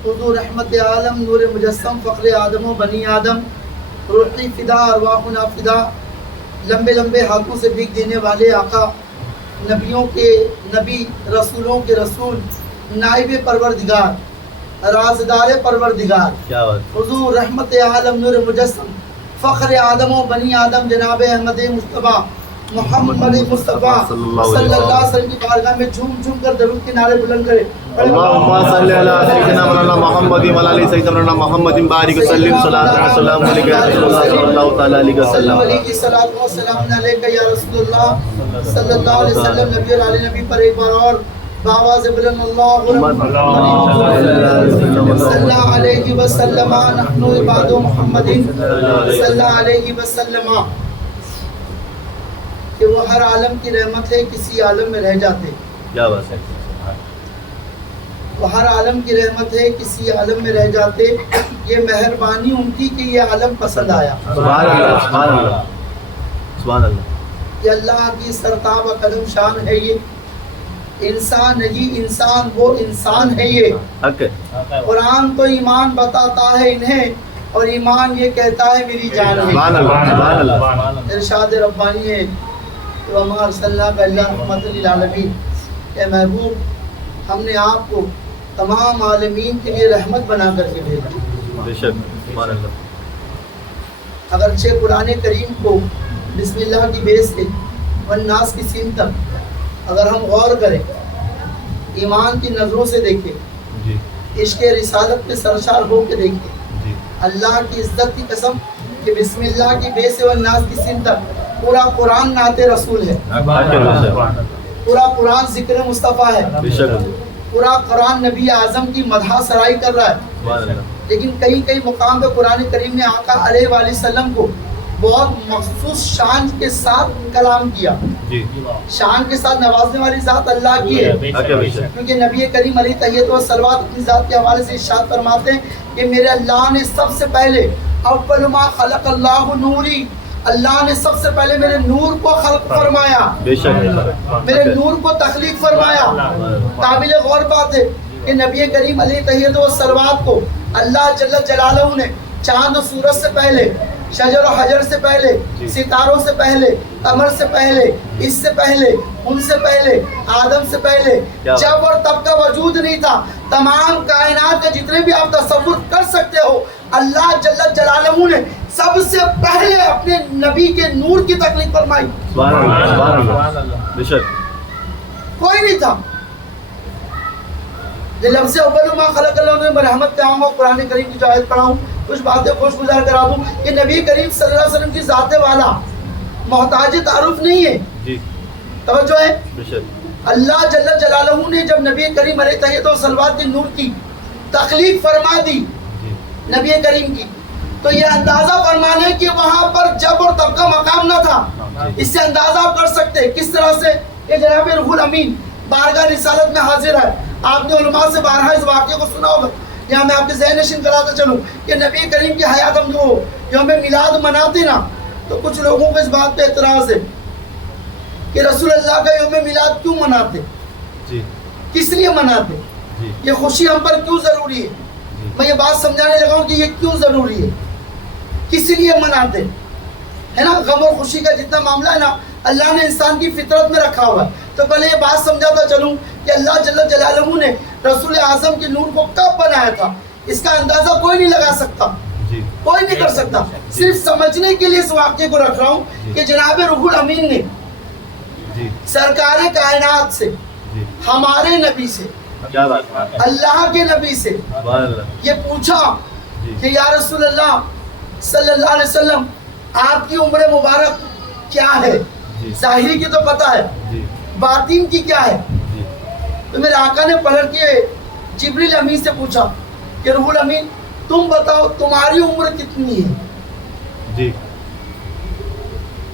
حضور رحمت عالم نور مجسم فخر آدم و بنی آدم روحی فدا ارواحنا فدا لمبے لمبے ہاتھوں سے بھیک دینے والے آقا نبیوں کے نبی رسولوں کے رسول نائب پروردگار رازدار پروردگار کیا بات حضور رحمت عالم نور مجسم فخر آدم و بنی آدم جناب احمد مصطفیٰ محمد مصطفیٰ صلی اللہ علیہ وسلم کی بارگاہ میں جھوم جھوم کر درود کے نعرے بلند کرے اللهم صل على سيدنا مولانا محمد وعلى ال سيدنا مولانا محمد بارك وسلم صلاه والسلام عليك يا رسول الله صلى الله تعالى عليه وسلم علیہ الصلوۃ والسلام علیک یا رسول اللہ صلی اللہ علیہ وسلم نبی اور علی نبی پر ایک بار اور باواز بلند اللہ صلی اللہ علیہ وسلم نحن عباد محمد صلی اللہ علیہ وسلم کہ وہ ہر عالم کی رحمت ہے کسی عالم میں رہ جاتے کیا بات ہے وہ ہر عالم کی رحمت ہے کسی عالم میں رہ جاتے یہ مہربانی ان کی کہ یہ عالم پسند آیا سبحان اللہ سبحان اللہ سبحان اللہ یہ اللہ کی سرتاب و قدم شان ہے یہ انسان نہیں انسان وہ انسان ہے یہ حق ہے قرآن تو ایمان بتاتا ہے انہیں اور ایمان یہ کہتا ہے میری جان ہے سبحان اللہ سبحان اللہ ارشاد ربانی ہے وما ارسلناک الا رحمۃ للعالمین اے محبوب ہم نے آپ کو تمام عالمین کے لیے رحمت بنا کر کے بھیجا بے شک سبحان اللہ اگرچہ قرآن کریم کو بسم اللہ کی بے سے والناس کی سین تک اگر ہم غور کریں ایمان کی نظروں سے دیکھیں جی عشق رسالت پہ سرشار ہو کے دیکھیں جی اللہ کی عزت کی قسم کہ بسم اللہ کی بے سے والناس کی سین تک پورا قرآن نعت رسول ہے پورا قرآن ذکر مصطفیٰ ہے بے شک پورا قرآن نبی اعظم کی مدح سرائی کر رہا ہے سبحان اللہ لیکن کئی مقام پہ قرآن کریم نے آقا علیہ وآلہ وسلم کو بہت مخصوص شان کے ساتھ کلام کیا جی شان کے ساتھ نوازنے والی ذات اللہ کی ہے حق ہے بے شک کیونکہ نبی کریم علیہ تحیت و صلوات اپنی ذات کے حوالے سے ارشاد فرماتے ہیں کہ میرے اللہ نے سب سے پہلے اول ما خلق اللہ نوری اللہ نے سب سے پہلے میرے نور کو خلق فرمایا بے شک میرے نور کو تخلیق فرمایا قابل غور بات ہے کہ نبی کریم علیہ تحیت و صلوات کو اللہ جل جلالہ نے چاند و سورج سے پہلے شجر و حجر سے پہلے ستاروں سے پہلے قمر سے پہلے اس سے پہلے ان سے پہلے آدم سے پہلے جب اور تب کا وجود نہیں تھا تمام کائنات کے جتنے بھی آپ تصور کر سکتے ہو اللہ جل جلالہ نے سب سے پہلے اپنے نبی کے نور کی تخلیق فرمائی سبحان اللہ سبحان اللہ بے شک کوئی نہیں تھا یہ لفظ اول ما خلق اللہ نے مرحمت پہ آؤں اور قرآن کریم کی جو آیت پڑھاؤں کچھ باتیں خوش گزار کرا دوں کہ نبی کریم صلی اللہ علیہ وسلم کی ذات والا محتاج تعارف نہیں ہے جی توجہ ہے بے شک اللہ جل جلالہ نے جب نبی کریم علیہ تحیت و صلوات کی نور کی تخلیق فرما دی نبی کریم کی تو یہ اندازہ فرمانے کہ وہاں پر جب اور تب کا مقام نہ تھا اس سے اندازہ آپ کر سکتے کس طرح سے کہ جناب روح الامین بارگاہ رسالت میں حاضر ہے آپ نے علماء سے بارہا اس واقعے کو سنا ہوگا یہاں میں آپ کے ذہن نشین کراتا چلوں کہ نبی کریم کی حیات ہم جو یوم میلاد مناتے نا تو کچھ لوگوں کو اس بات پہ اعتراض ہے کہ رسول اللہ کا یوم میلاد کیوں مناتے جی کس لیے مناتے جی یہ خوشی ہم پر کیوں ضروری ہے میں یہ بات سمجھانے لگا ہوں کہ یہ کیوں ضروری ہے کس لیے مناتے ہے نا غم اور خوشی کا جتنا معاملہ ہے نا اللہ نے انسان کی فطرت میں رکھا ہوا ہے تو پہلے یہ بات سمجھاتا چلوں کہ اللہ جل جلالہ نے رسول اعظم کے نور کو کب بنایا تھا اس کا اندازہ کوئی نہیں لگا سکتا جی کوئی نہیں کر سکتا صرف سمجھنے کے لیے اس واقعے کو رکھ رہا ہوں کہ جناب روح الامین نے جی سرکار کائنات سے جی ہمارے نبی سے کیا بات ہے اللہ کے نبی سے سبحان اللہ یہ پوچھا جی کہ یا رسول اللہ صلی اللہ علیہ وسلم آپ کی عمر مبارک کیا ہے جی ظاہری کی تو پتہ ہے جی باطن کی کیا ہے جی تو میرے آقا نے پلٹ کے جبریل امین سے پوچھا کہ روح الامین تم بتاؤ تمہاری عمر کتنی ہے جی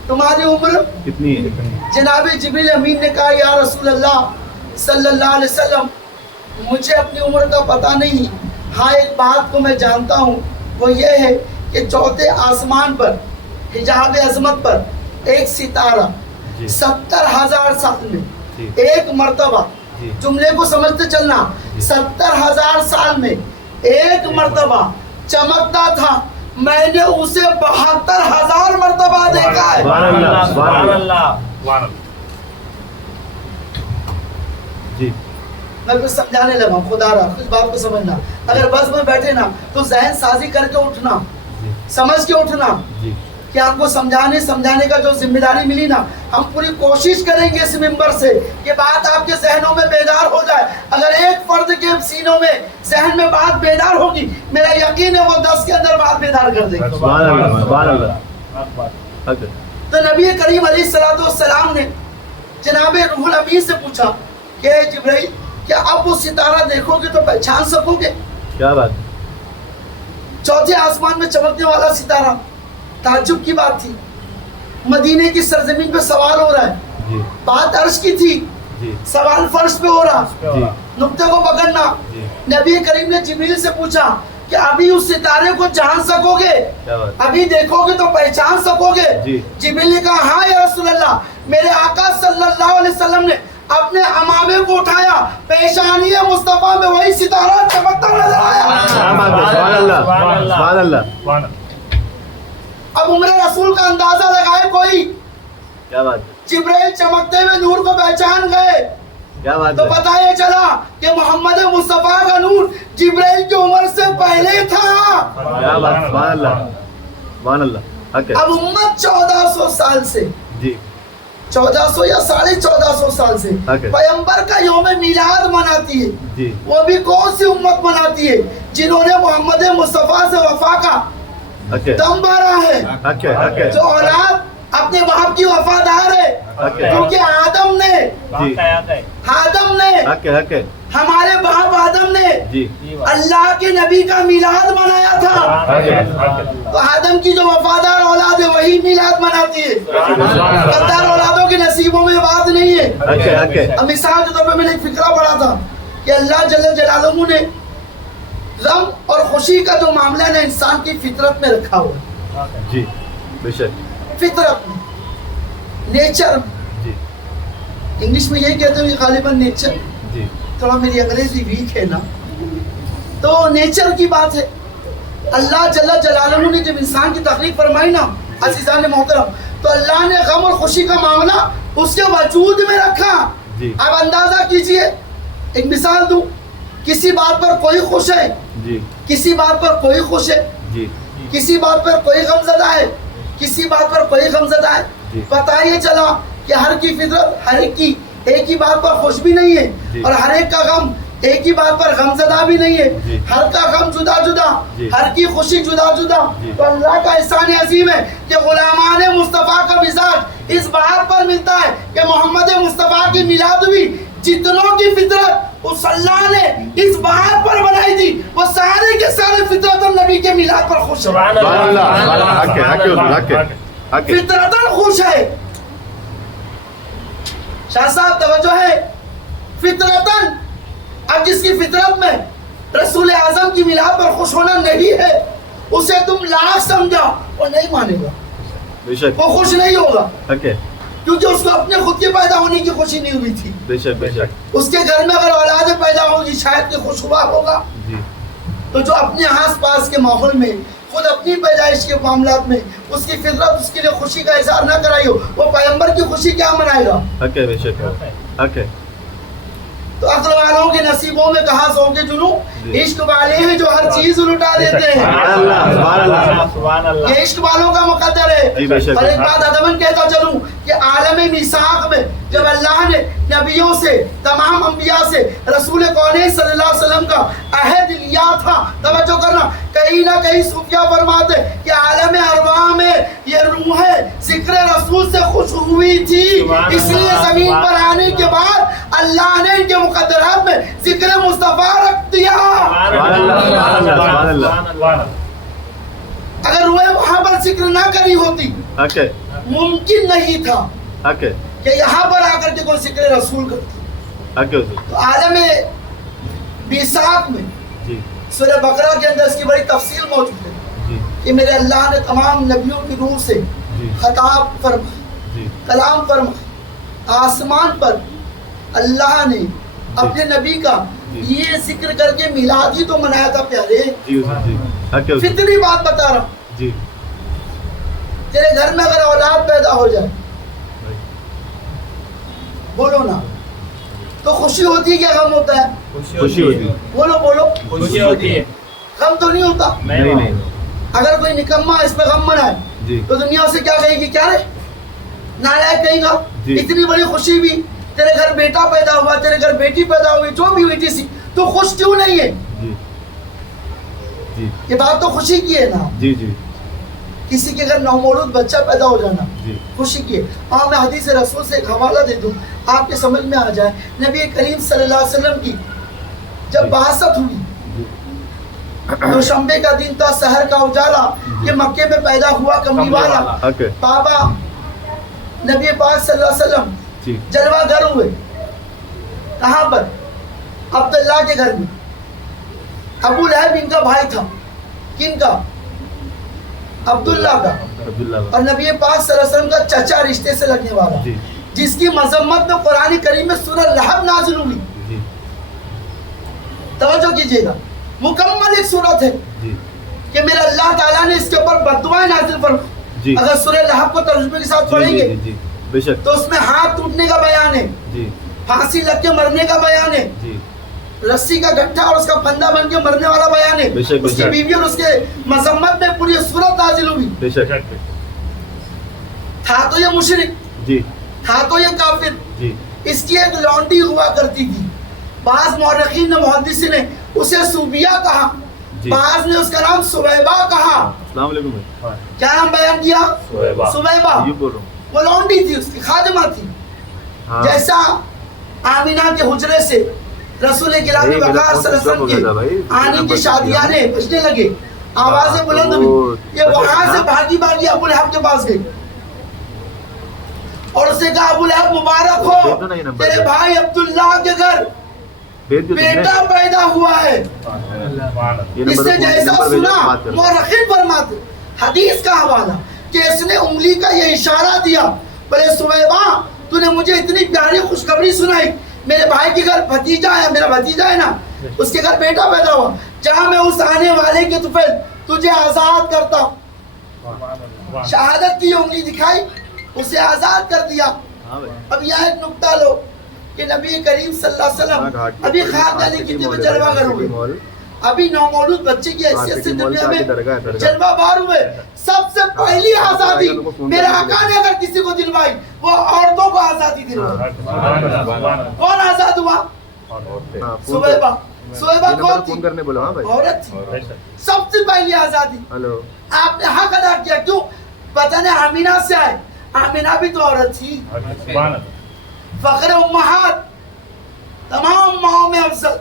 تمہاری عمر کتنی ہے جناب جبریل امین نے کہا یا رسول اللہ صلی اللہ علیہ وسلم مجھے اپنی عمر کا پتہ نہیں ہاں ایک بات کو میں جانتا ہوں وہ یہ ہے کہ چوتھے آسمان پر حجاب عظمت پر ایک ستارہ 70,000 سال میں ایک مرتبہ جملے کو سمجھتے چلنا 70,000 سال میں ایک مرتبہ چمکتا تھا، میں نے اسے 72,000 مرتبہ دیکھا ہے۔ سبحان اللہ، سبحان اللہ۔ جی میں کچھ سمجھانے لگا ہوں، خدا رہا کچھ بات کو سمجھنا۔ اگر بس میں بیٹھے نا تو ذہن سازی کر کے اٹھنا، سمجھ کے اٹھنا جی کہ آپ کو سمجھانے کا جو ذمہ داری ملی نا، ہم پوری کوشش کریں گے اس ممبر سے کہ بات آپ کے ذہنوں میں بیدار ہو جائے۔ اگر ایک فرد کے سینوں میں ذہن میں بات بیدار ہوگی، میرا یقین ہے وہ 10 کے اندر بات بیدار کر دے گا۔ سبحان اللہ، سبحان اللہ۔ تو نبی کریم علیہ السلام نے جناب روح الامین سے پوچھا کہ جبرائیل کیا اب وہ ستارہ دیکھو گے تو پہچان سکو گے؟ کیا بات؟ چوتھے آسمان میں چمکنے والا ستارہ، تعجب کی بات تھی۔ مدینے کی سرزمین پہ سوال ہو رہا ہے، جی بات عرش کی تھی، جی سوال فرش پہ ہو رہا۔ جی نقطے کو پکڑنا۔ جی نبی کریم نے جبریل سے پوچھا کہ ابھی اس ستارے کو جان سکو گے؟ کیا بات؟ ابھی دیکھو گے تو پہچان سکو گے؟ جی جبریل نے کہا ہاں یا رسول اللہ، میرے آقا صلی اللہ علیہ وسلم نے اپنے امامے کو اٹھایا، پیشانی مصطفیٰ میں وہی ستارہ چمکتا نظر آیا۔ سبحان اللہ، سبحان اللہ۔ اب عمر رسول کا اندازہ لگائے کوئی، کیا بات؟ جبرائیل چمکتے ہوئے نور کو پہچان گئے کیا بات تو ہے؟ پتہ یہ چلا کہ محمد مصطفیٰ کا نور جبرائیل کی عمر سے پہلے تھا۔ کیا بات؟ سبحان اللہ، سبحان اللہ۔ حق ہے۔ اب امت 1400 سال سے، جی 1400 یا 1450 سال سے Okay. پیغمبر کا یوم میلاد مناتی ہے۔ جی وہ بھی کون سی امت مناتی ہے؟ جنہوں نے محمد مصطفیٰ سے وفا کا حق ہے، دم بھرا ہے، حق ہے، حق ہے۔ جو اولاد اپنے باپ کی وفادار ہے، Okay. کیونکہ آدم نے جی حق ہے، حق ہے۔ ہمارے باپ آدم نے جی اللہ کے نبی کا میلاد منایا تھا، حق ہے۔ تو آدم کی جو وفادار اولاد ہے وہی میلاد مناتی ہے۔ غدار اولادوں کے نصیبوں میں بات نہیں ہے۔ حق ہے، حق ہے۔ اب مثال کے طور پہ میں نے ایک فکرہ پڑھا تھا کہ اللہ جل جلالہ نے غم اور خوشی کا جو معاملہ ہے نا انسان کی فطرت میں رکھا ہوا ہے، جی بے شک۔ فطرت میں، نیچر میں۔ جی انگلش میں یہی کہتے ہیں غالباً نیچر، جی تھوڑا میری انگریزی ویک ہے نا، تو نیچر کی بات ہے۔ اللہ جل جلالہ نے جب انسان کی تخلیق فرمائی نا عزیزان محترم، تو اللہ نے غم اور خوشی کا معاملہ اس کے وجود میں رکھا۔ جی اب اندازہ کیجئے، ایک مثال دوں، کسی بات پر کوئی خوش ہے، جی کسی بات پر کوئی خوش ہے، جی کسی بات پر کوئی غمزدہ ہے، کسی بات پر کوئی غمزدہ ہے۔ جی پتہ یہ چلا کہ ہر کی فطرت ہر ایک کی ایک ہی بات پر خوش بھی نہیں ہے، جی اور ہر ایک کا غم ایک ہی بات پر غمزدہ بھی نہیں ہے۔ جی ہر کا غم جدا جدا، جی ہر کی خوشی جدا جدا۔ جی تو اللہ کا احسان عظیم ہے کہ غلامان مصطفیٰ کا مزاج اس بات پر ملتا ہے کہ محمد مصطفیٰ کی میلاد ہوئی، جتنوں کی فطرت اس اللہ نے اس بات پر بنائی تھی وہ سارے کے سارے فطرت النبی کے میلاد پر خوش ہیں۔ سبحان اللہ، سبحان اللہ۔ حق ہے، حق ہے، حق ہے، حق ہے۔ فطرتاً خوش ہے۔ شاہ صاحب توجہ ہے، فطرتاً۔ اب جس کی فطرت میں رسول اعظم کی میلاد پر خوش ہونا نہیں ہے، اسے تم لاکھ سمجھا وہ نہیں مانے گا، بے شک، وہ خوش نہیں ہوگا، حق ہے، کیونکہ اس کو اپنے خود کے پیدا ہونے کی خوشی نہیں ہوئی تھی۔ بے شک، بے شک۔ اس کے گھر میں اگر اولاد پیدا ہوگی شاید کہ خوش ہوا ہوگا۔ جی تو جو اپنے آس پاس کے ماحول میں خود اپنی پیدائش کے معاملات میں اس کی فطرت اس کے لیے خوشی کا اظہار نہ کرائی ہو، وہ پیغمبر کی خوشی کیا منائے گا؟ حق ہے، بے شک، حق ہے۔ تو عقل والوں کے نصیبوں میں کہاں سو کے جنوں، عشق والے ہیں جو ہر چیز لٹا دیتے ہیں۔ سبحان اللہ، سبحان اللہ۔ یہ عشق والوں کا مقدر ہے۔ جی بے شک۔ اور ایک بات ادباً کہتا چلوں کہ عالم میثاق میں جب اللہ نے نبیوں سے، تمام انبیاء سے، رسول کونین صلی اللہ علیہ وسلم کا عہد لیا تھا، توجہ کرنا، کہیں نہ کہیں صوفیہ فرماتے کہ عالم ارواح میں یہ روحیں ذکر رسول سے خوش ہوئی تھی، اس لیے زمین پر آنے کے بعد اللہ نے ان کے مقدرات میں ذکر مصطفیٰ رکھ دیا۔ سبحان اللہ، سبحان اللہ، سبحان اللہ۔ اگر روحیں وہاں پر ذکر نہ کری ہوتی حق ہے، ممکن نہیں تھا حق ہے، کہ یہاں پر آ کر کے کوئی ذکر رسول کرتی۔ حق ہے حضور۔ تو عالم میثاق میں جی سورہ بقرہ کے اندر اس کی بڑی تفصیل موجود ہے جی کہ میرے اللہ نے تمام نبیوں کی روح سے جی خطاب فرما، جی کلام فرما، آسمان پر اللہ نے اپنے نبی کا یہ ذکر کر کے میلاد ہی تو منایا تھا پیارے. جی جی حق ہے حضور. فطری بات بتا رہا ہوں. جی تیرے گھر میں اگر اولاد پیدا ہو جائے بولو نا تو خوشی ہوتی ہے کیا غم ہوتا ہے؟ خوشی ہوتی ہے. بولو بولو. خوشی ہوتی ہے. غم تو نہیں ہوتا. نہیں نہیں اگر کوئی نکما اس پہ غم منائے جی تو دنیا اسے کیا کہے گی؟ کیا رے نالائق کہیں گا. جی. اتنی بڑی خوشی بھی تیرے گھر بیٹا پیدا ہوا, تیرے گھر بیٹی پیدا ہوئی, جو بھی بیٹی سی, تو خوش کیوں نہیں ہے؟ جی جی یہ بات تو خوشی کی ہے نا. جی جی کسی کے گھر نومولود بچہ پیدا ہو جانا جی خوشی کی ہے. اور میں حدیث رسول سے ایک حوالہ دے دوں آپ کے سمجھ میں آ جائے. نبی کریم صلی اللہ علیہ وسلم کی جب بعثت ہوئی, دوشنبے کا دن تھا, سحر کا اجالا, یہ مکے میں پیدا ہوا کملی والا حق ہے. بابا نبی پاک صلی اللہ علیہ وسلم جی جلوہ گر ہوئے. کہاں پر؟ عبداللہ کے گھر میں. ابو لہب ان کا بھائی تھا. کن کا؟ عبداللہ کا. عبداللہ اور نبی پاک صلی اللہ علیہ وسلم کا چچا رشتے سے لگنے والا, جی جس کی مذمت میں قرآن کریم میں سورہ لہب نازل ہوئی. جی توجہ کیجئے گا, مکمل ایک صورت ہے جی کہ میرا اللہ تعالیٰ نے اس کے اوپر بددعائیں نازل فرمائی. جی اگر سورہ لہب کو ترجمے کے ساتھ پڑھیں جی گے جی جی بے شک. تو اس میں ہاتھ ٹوٹنے کا بیان ہے, جی پھانسی لگ کے مرنے کا بیان ہے, جی رسی کا گٹھا اور اس کا پھندا بن کے مرنے والا بیان ہے, بے شک, بے اس کی شک. بیوی اور اس کے مذمت میں پوری صورت نازل ہوئی. بے شک. تھا تو یہ مشرک, جی تھا تو یہ کافر. جی اس کی ایک لونڈی ہوا کرتی تھی. بعض مورخین نے, محدثین نے اسے سوبیہ کہا, جی. بعض نے اس کا نام سویبہ کہا. السلام علیکم بھائی. کیا نام بیان کیا؟ سویبہ. سویبہ. یہ بول رہا ہوں. وہ لونڈی تھی, اس کی خادمہ تھی. ہاں. جیسا آمینہ کے حجرے سے رسول کرام نہیں, میرا وقار فون صلی اللہ سوئچ آف ہو گیا تھا علیہ بھائی. وسلم کی آنے کی شادیانے بجنے لگے, آوازیں بلند وہ ہوئی. یہ وہاں سے ہاں. بھاگی بھاگی ابو لہب کے پاس گئی اور اسے کہا, ابو لہب مبارک بھیج ہو, دو نا یہ نمبر تیرے پہ. بھائی عبداللہ کے گھر بھیج دو تم نے. بیٹا پیدا ہوا ہے. یہ اس نمبر سے پہ جیسا نمبر بھیجو, سنا بات کرو. مورخین فرماتے, حدیث کا حوالہ کہ اس نے انگلی کا یہ اشارہ دیا, بلے سویبہ تو نے مجھے اتنی پیاری خوشخبری سنائی, میرے بھائی کے گھر بھتیجا ہے, میرا بھتیجا ہے نا, اس کے گھر بیٹا پیدا ہوا, جہاں میں اس آنے والے کے طفل تجھے آزاد کرتا. شہادت کی انگلی دکھائی, اسے آزاد کر دیا. ہاں بھائی. اب یہاں ایک نکتہ لو کہ نبی کریم صلی اللہ علیہ وسلم ابھی خاندانی کی میں جلوہ گر ہوئے, ابھی نومولود بچے کی حیثیت سے دنیا میں جلوہ بار ہوئے. سب سے پہلی آزادی میرے آقا نے اگر کسی کو دلوائی وہ عورتوں کو آزادی دلوائی. کون آزاد ہوا؟ سویبہ. سویبہ کون تھی؟ فون کرنے بولو. ہاں بھائی. عورت تھی. سب سے پہلی آزادی ہلو. آپ نے حق ادا کیا. کیوں؟ پتہ نہیں آمینہ سے آئے, آمینہ بھی تو عورت تھی. فخر امہات, تمام ماؤں میں افضل,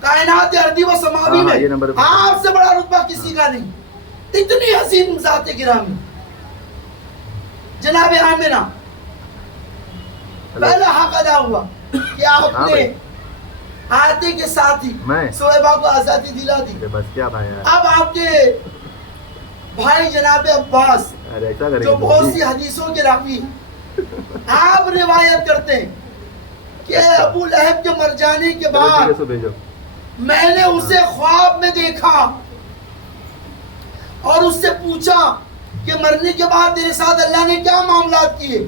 کائنات ارضی و سماوی میں آپ سے بڑا رتبہ کسی کا نہیں. اتنی حسین ذات گرامی جناب آمینہ. پہلا حق ادا ہوا کہ آپ نے آتے کے ساتھ ہی سویبہ کو آزادی دلا دی. بس کیا بھائی. اب آپ کے بھائی جناب عباس جو بہت سی حدیثوں کے راوی, آپ روایت کرتے ہیں کہ ابو لہب کے مر جانے کے بعد میں نے اسے خواب میں دیکھا اور اس سے پوچھا کہ مرنے کے بعد تیرے ساتھ اللہ نے کیا معاملات کیے.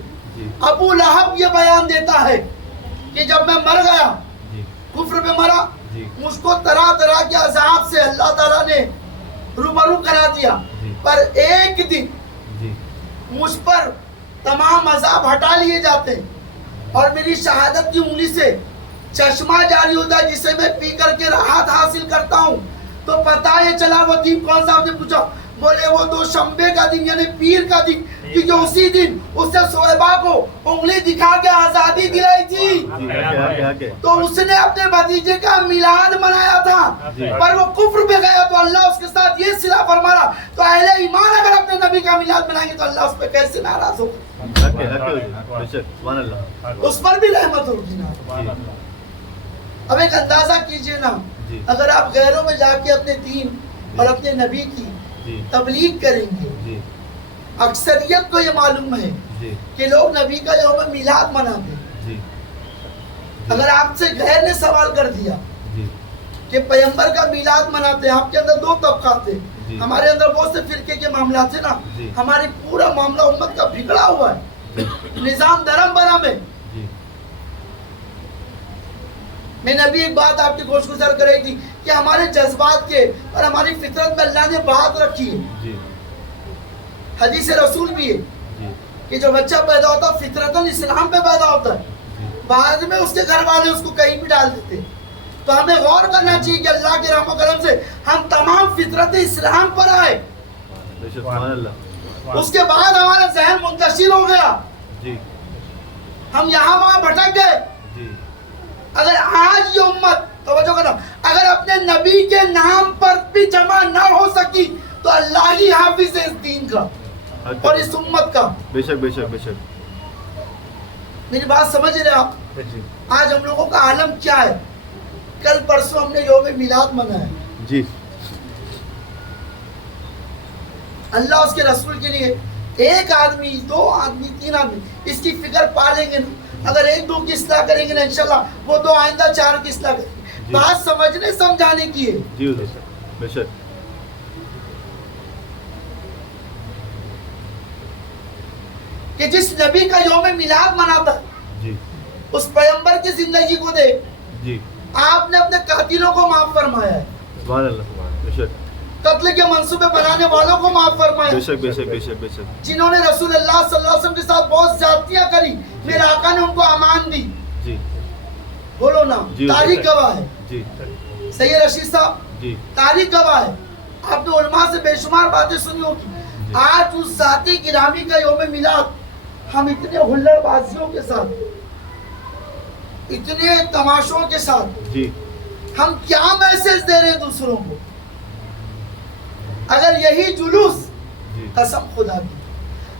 ابو لہب یہ بیان دیتا ہے کہ جب میں مر گیا, کفر پہ مرا, مجھ کو طرح طرح کے عذاب سے اللہ تعالیٰ نے روبرو کرا دیا, پر ایک دن مجھ پر تمام عذاب ہٹا لیے جاتے اور میری شہادت کی انگلی سے چشمہ جاری ہوتا ہے جسے میں پی کر کے راحت حاصل کرتا ہوں. تو پتہ یہ چلا وہ دن کون سا. آپ نے پوچھا, بولے وہ دوشنبے کا دن یعنی پیر کا دن, کیونکہ اسی دن اس نے سویبہ کو انگلی دکھا کے آزادی دلائی تھی. تو اس نے اپنے بھتیجے کا میلاد منایا تھا, پر وہ کفر پہ گیا تو اللہ اس کے ساتھ یہ صلح فرما رہا. تو اہل ایمان اگر اپنے نبی کا میلاد منائیں گے تو اللہ اس پہ کیسے ناراض ہوگا. اس پر بھی رحمت ہوگی نا. اب ایک اندازہ کیجئے نا, اگر آپ غیروں میں جا کے اپنے دین اور اپنے نبی کی تبلیغ کریں گے, اکثریت کو یہ معلوم ہے کہ لوگ نبی کا یوم میلاد مناتے ہیں. اگر آپ سے غیر نے سوال کر دیا کہ پیغمبر کا میلاد مناتے ہیں. آپ کے اندر دو طبقات تھے, جی. ہمارے اندر بہت سے فرقے کے معاملات تھے نا, جی. ہماری پورا معاملہ امت کا بگڑا ہوا ہے, جی. نظام درم برم ہے. جی. میں نے ابھی ایک بات آپ کی گوش گزر کر رہی تھی کہ ہمارے جذبات کے اور ہماری فطرت میں اللہ نے بات رکھی ہے, جی. حدیث رسول بھی ہے جی. کہ جو بچہ پیدا ہوتا ہے فطرتاً اسلام پہ پیدا ہوتا ہے, بعد میں اس کے گھر والے اس کو کہیں بھی ڈال دیتے. تو ہمیں غور کرنا چاہیے کہ اللہ کے رحم و کرم سے ہم تمام فطرت اسلام پر آئے, سبحان اللہ. اس کے بعد ہمارا ذہن منتشر ہو گیا, جی. ہم یہاں وہاں بھٹک گئے. جی. اگر آج یہ امت, توجہ کرنا, اگر اپنے نبی کے نام پر بھی جمع نہ ہو سکی تو اللہ ہی حافظ ہے اس دین کا اور اس امت کا. بے شک بے شک بے شک. میری بات سمجھ رہے آپ؟ جی. آج ہم لوگوں کا عالم کیا ہے؟ کل پرسوں ہم نے یوم میلاد منایا, جی. اللہ اس کے رسول کے لیے ایک آدمی, دو آدمی, تین آدمی اس کی فکر پالیں گے نا, اگر ایک دو کی اصلاح کریں گے نا انشاءاللہ وہ دو آئندہ چار کی اصلاح کریں گے. جی. بات سمجھنے سمجھانے کی ہے. جی حضور بے شک. کہ جس نبی کا یوم میلاد مناتا جی. اس پیغمبر کی زندگی کو دے, جی. آپ نے اپنے قاتلوں کو معاف فرمایا ہے, سبحان اللہ. بے شک قتل کے منصوبے بنانے والوں کو معاف فرمایا بے ہے, شک بے شک بے شک بے شک. جنہوں نے رسول اللہ صلی اللہ علیہ وسلم کے ساتھ بہت زیادتیاں کری, میرے آقا نے ان کو امان دی. جی. بولو نا, جی. تاریخ گواہ ہے. جی. سید رشید صاحب, جی. تاریخ گواہ ہے. آپ نے علماء سے بے شمار باتیں سنی ہوگی. آج اس ذاتی گرامی کا یوم میلاد ہم اتنے ہلڑ بازیوں کے ساتھ, اتنے تماشوں کے ساتھ جی. ہم کیا میسج دے رہے ہیں دوسروں کو؟ اگر یہی جلوس, جی. قسم خدا کی,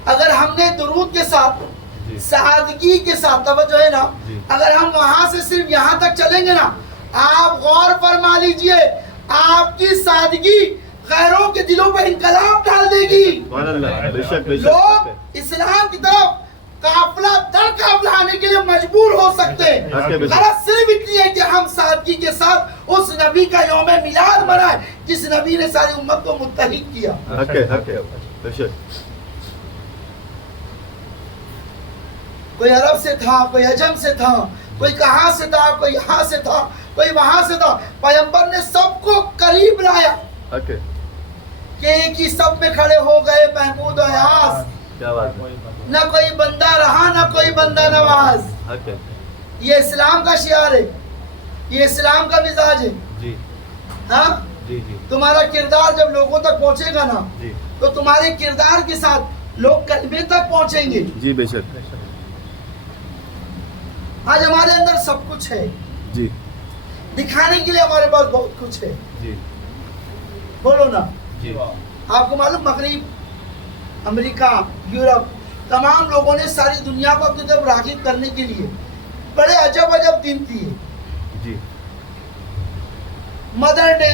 اگر ہم نے درود کے ساتھ, جی. سادگی کے ساتھ, توجہ ہے نا, جی. اگر ہم وہاں سے صرف یہاں تک چلیں گے نا, آپ غور فرما لیجئے, آپ کی سادگی غیروں کے دلوں پہ انقلاب ڈال دے گی. سبحان اللہ. بے شک بے شک. لوگ اسلام کی طرف قافلہ در قافلہ آنے کے لیے مجبور ہو سکتے ہیں. غرض صرف اتنی ہے کہ ہم سادگی کے ساتھ اس نبی کا یوم میلاد منائیں جس نبی نے ساری امت کو متحد کیا. حق ہے حق ہے. بے شک. کوئی عرب سے تھا, کوئی عجم سے تھا, کوئی کہاں سے تھا, کوئی یہاں سے تھا, کوئی وہاں سے تھا, پیغمبر نے سب کو قریب لایا حق ہے. کہ ایک ہی سب میں کھڑے ہو گئے محمود و ایاز. کیا بات ہے. نہ کوئی بندہ رہا نہ کوئی بندہ نواز. حق ہے. یہ اسلام کا شعار ہے, یہ اسلام کا مزاج ہے. جی. ہاں, جی. جی. تمہارا کردار جب لوگوں تک پہنچے گا نا جی. تو تمہارے کردار کے ساتھ لوگ کلمے تک پہنچیں گے. جی. بے شک. آج ہمارے اندر سب کچھ ہے, جی. دکھانے کے لیے ہمارے پاس بہت کچھ ہے. جی. بولو نا. جی. آپ کو معلوم, مغرب, امریکہ, یورپ, تمام لوگوں نے ساری دنیا کو اپنی طرف راغب کرنے کے لیے بڑے عجب عجب دن دیے. جی. مدر ڈے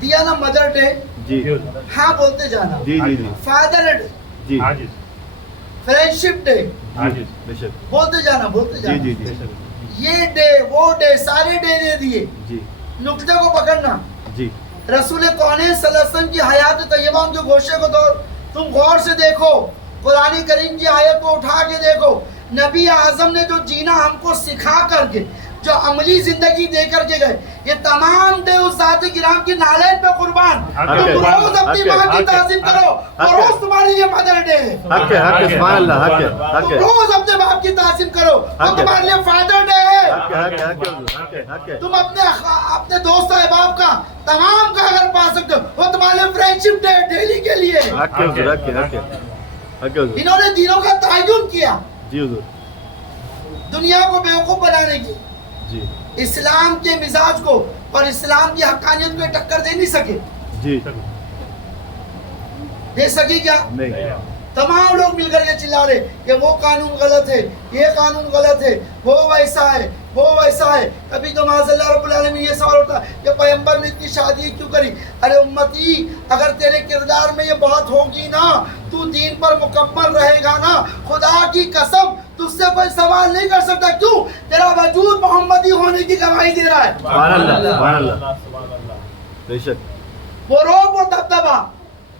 دیا نا, مدر ڈے, جی. ہاں بولتے جانا. جی. جی. جی. فادر ڈے, جی. فرینڈشپ ڈے, جی. بے شک. بولتے جانا بولتے جی. جانا. جی. جی. یہ ڈے وہ ڈے, سارے ڈے دے دیے. جی. نقطے کو پکڑنا. جی. رسول کونین صلی اللہ علیہ وسلم کی حیات طیبہ کے گوشے کو تو تم غور سے دیکھو, قرآن کریم کی آیت کو اٹھا کے دیکھو. نبی اعظم نے جو جینا ہم کو سکھا کر کے, جو عملی زندگی دے کر کے گئے, یہ تمام ڈے اس ذات گرام کی نالین پہ قربان. تم روز اپنی ماں کی تعظیم کرو, روز تمہاری یہ مدر ڈے ہے. حق ہے. حق ہے. سبحان اللہ. حق ہے. حق ہے. روز اپنے باپ کی تعظیم کرو, وہ تمہارے لیے فادر ڈے ہے. حق ہے. حق ہے. حق ہے. حق ہے. تم اپنے دوست احباب کا تمام کا اگر پا سکتے ہو, وہ تمہارے لیے فرینڈشپ ڈے ڈیلی کے لیے. حق ہے. حق ہے. حق ہے. حق ہے. انہوں نے دینوں کا تعین کیا جی حضور. دنیا کو بیوقوف بنانے کی. جی. اسلام کے مزاج کو اور اسلام کی حقانیت کو ٹکر دے نہیں سکے. جی. دے سکے کیا؟ نہیں. تمام لوگ مل کر کے چلا رہے کہ وہ قانون غلط ہے, یہ قانون غلط ہے, وہ ویسا ہے, وہ ویسا ہے. کبھی تو معاذ اللہ رب العالمین یہ سوال ہوتا ہے کہ پیغمبر نے اتنی شادی کیوں کری؟ ارے امتی، اگر تیرے کردار میں یہ بات ہوگی نا، تو دین پر مکمل رہے گا نا، خدا کی قسم تجھ سے کوئی سوال نہیں کر سکتا. کیوں؟ تیرا وجود محمدی ہونے کی گواہی دے رہا ہے. سبحان اللہ، سبحان اللہ، بے شک. وہ روب و دبدبا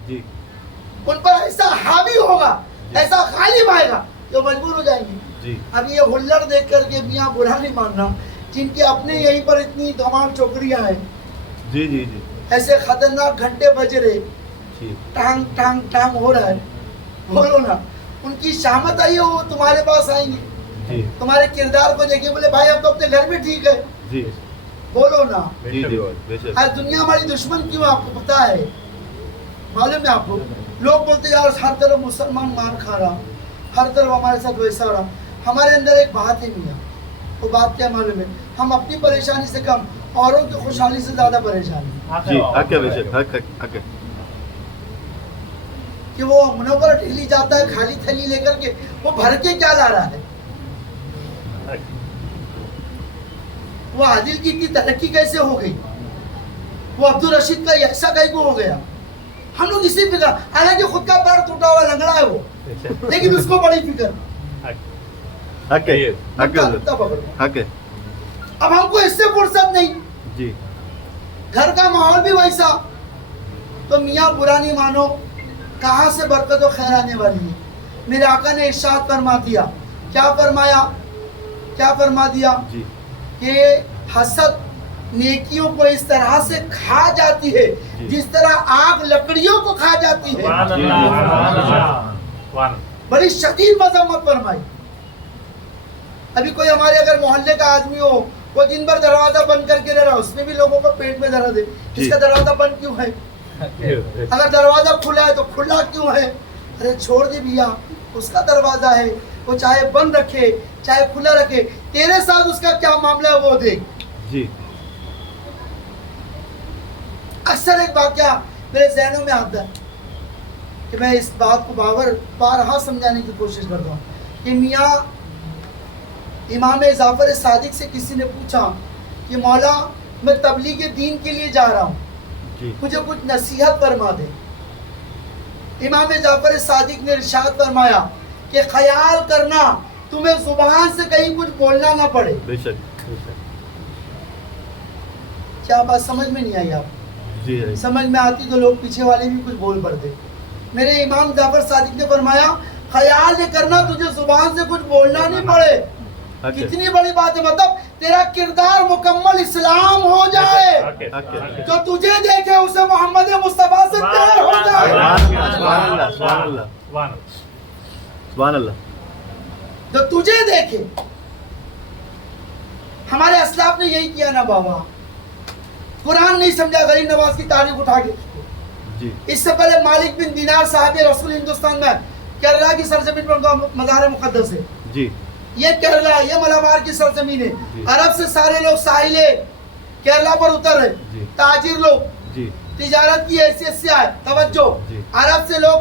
جی ان پر ایسا حاوی ہوگا، ایسا غالب آئے گا جو مجبور ہو جائیں گے. جی اب یہ ہلڑ دیکھ کر کے میاں برا نہیں ماننا، جن کے اپنے یہیں پر اتنی تمام چوکریاں ہیں، جی جی جی ایسے خطرناک گھنٹے بج رہے، جی ٹانگ ٹانگ ٹانگ ہو رہا ہے، بولو نا. ان کی شامت آئی ہے، وہ تمہارے پاس آئیں گے، جی تمہارے کردار کو دیکھیں، بولے بھائی اب تو اپنے گھر میں ٹھیک ہے. جی بولو نا. جی جی بے شک. ہر دنیا ہماری دشمن کیوں آپ کو پتا ہے؟ معلوم ہے آپ کو؟ لوگ بولتے یار ہر طرف مسلمان مان کھا رہا، ہر طرف ہمارے ساتھ ویسا ہو رہا. ہمارے اندر ایک بات ہے میاں، وہ بات کیا معلوم ہے؟ ہم اپنی پریشانی سے کم اوروں کی خوشحالی سے زیادہ پریشان ہیں. جی حق ہے بے شک، حق حق ہے. کہ وہ منور ڈھیلی جاتا ہے خالی تھیلی لے کر کے، وہ بھر کے کیا لا رہا ہے؟ وہ عادل کی اتنی ترقی کیسے ہو گئی؟ وہ عبدالرشید کا یکساں کہیں کو ہو گیا؟ ہم لوگ اسی فکر، حالانکہ خود کا پیر ٹوٹا ہوا لنگڑا ہے وہ، لیکن اس کو بڑی فکر. حق ہے، حق ہے، کتا پکڑو. حق ہے. اب ہم کو اس سے فرصت نہیں، جی گھر کا ماحول بھی ویسا. تو میاں برا نہیں مانو، کہاں سے برکت و خیر آنے والی ہے؟ میرے آقا نے ارشاد فرما دیا. کیا فرمایا؟ کیا فرما دیا؟ جی کہ حسد نیکیوں کو اس طرح سے کھا جاتی ہے جس طرح آگ لکڑیوں کو کھا جاتی ہے. بڑی شدید مذمت فرمائی. ابھی کوئی ہمارے اگر محلے کا آدمی ہو، وہ دن بھر دروازہ بند کر کے رہ رہا، اس میں بھی لوگوں کو پیٹ میں درد ہے. اس کا دروازہ بند کیوں ہے؟ اگر دروازہ کھلا ہے تو کھلا کیوں ہے؟ ارے چھوڑ دے بھیا، اس کا دروازہ ہے، وہ چاہے بند رکھے چاہے کھلا رکھے، تیرے ساتھ اس کا کیا معاملہ ہے وہ دیکھ. جی اکثر ایک واقعہ میرے ذہنوں میں آتا ہے کہ میں اس بات کو بارہا سمجھانے کی کوشش کرتا ہوں کہ میاں امام جعفر صادق سے کسی نے پوچھا کہ مولا میں تبلیغ دین کے لیے جا رہا ہوں، جی مجھے کچھ نصیحت فرما دے. امام جعفر صادق نے ارشاد فرمایا کہ خیال کرنا تمہیں زبان سے کہیں کچھ بولنا نہ پڑے. بے شک، بے شک. کیا بات سمجھ میں نہیں آئی آپ؟ جی ہے. سمجھ میں آتی تو لوگ پیچھے والے بھی کچھ بول پڑتے. میرے امام جعفر صادق نے فرمایا خیال یہ کرنا تجھے زبان سے کچھ بولنا نہیں پڑے. کتنی بڑی بات ہے، مطلب تیرا کردار مکمل اسلام ہو جائے، جو تجھے دیکھے اسے محمد مصطفیٰ سے پیار ہو جائے. سبحان اللہ، سبحان اللہ، سبحان اللہ. جو تجھے دیکھے. ہمارے اسلاف نے یہی کیا نا بابا. قرآن نہیں سمجھا، غریب نواز کی تاریخ اٹھا کے. جی اس سے پہلے مالک بن دینار صاحب رسول ہندوستان میں کیرلا کی سرزمین پر ان کا مزار مقدس ہے. جی یہ کیرلا، یہ ملابار کی سرزمین ہے. جی. عرب سے سارے لوگ ساحل کیرلا پر اتر رہے. جی. تاجر لوگ جی تجارت کی حیثیت سے آئے. توجہ، جی. عرب سے لوگ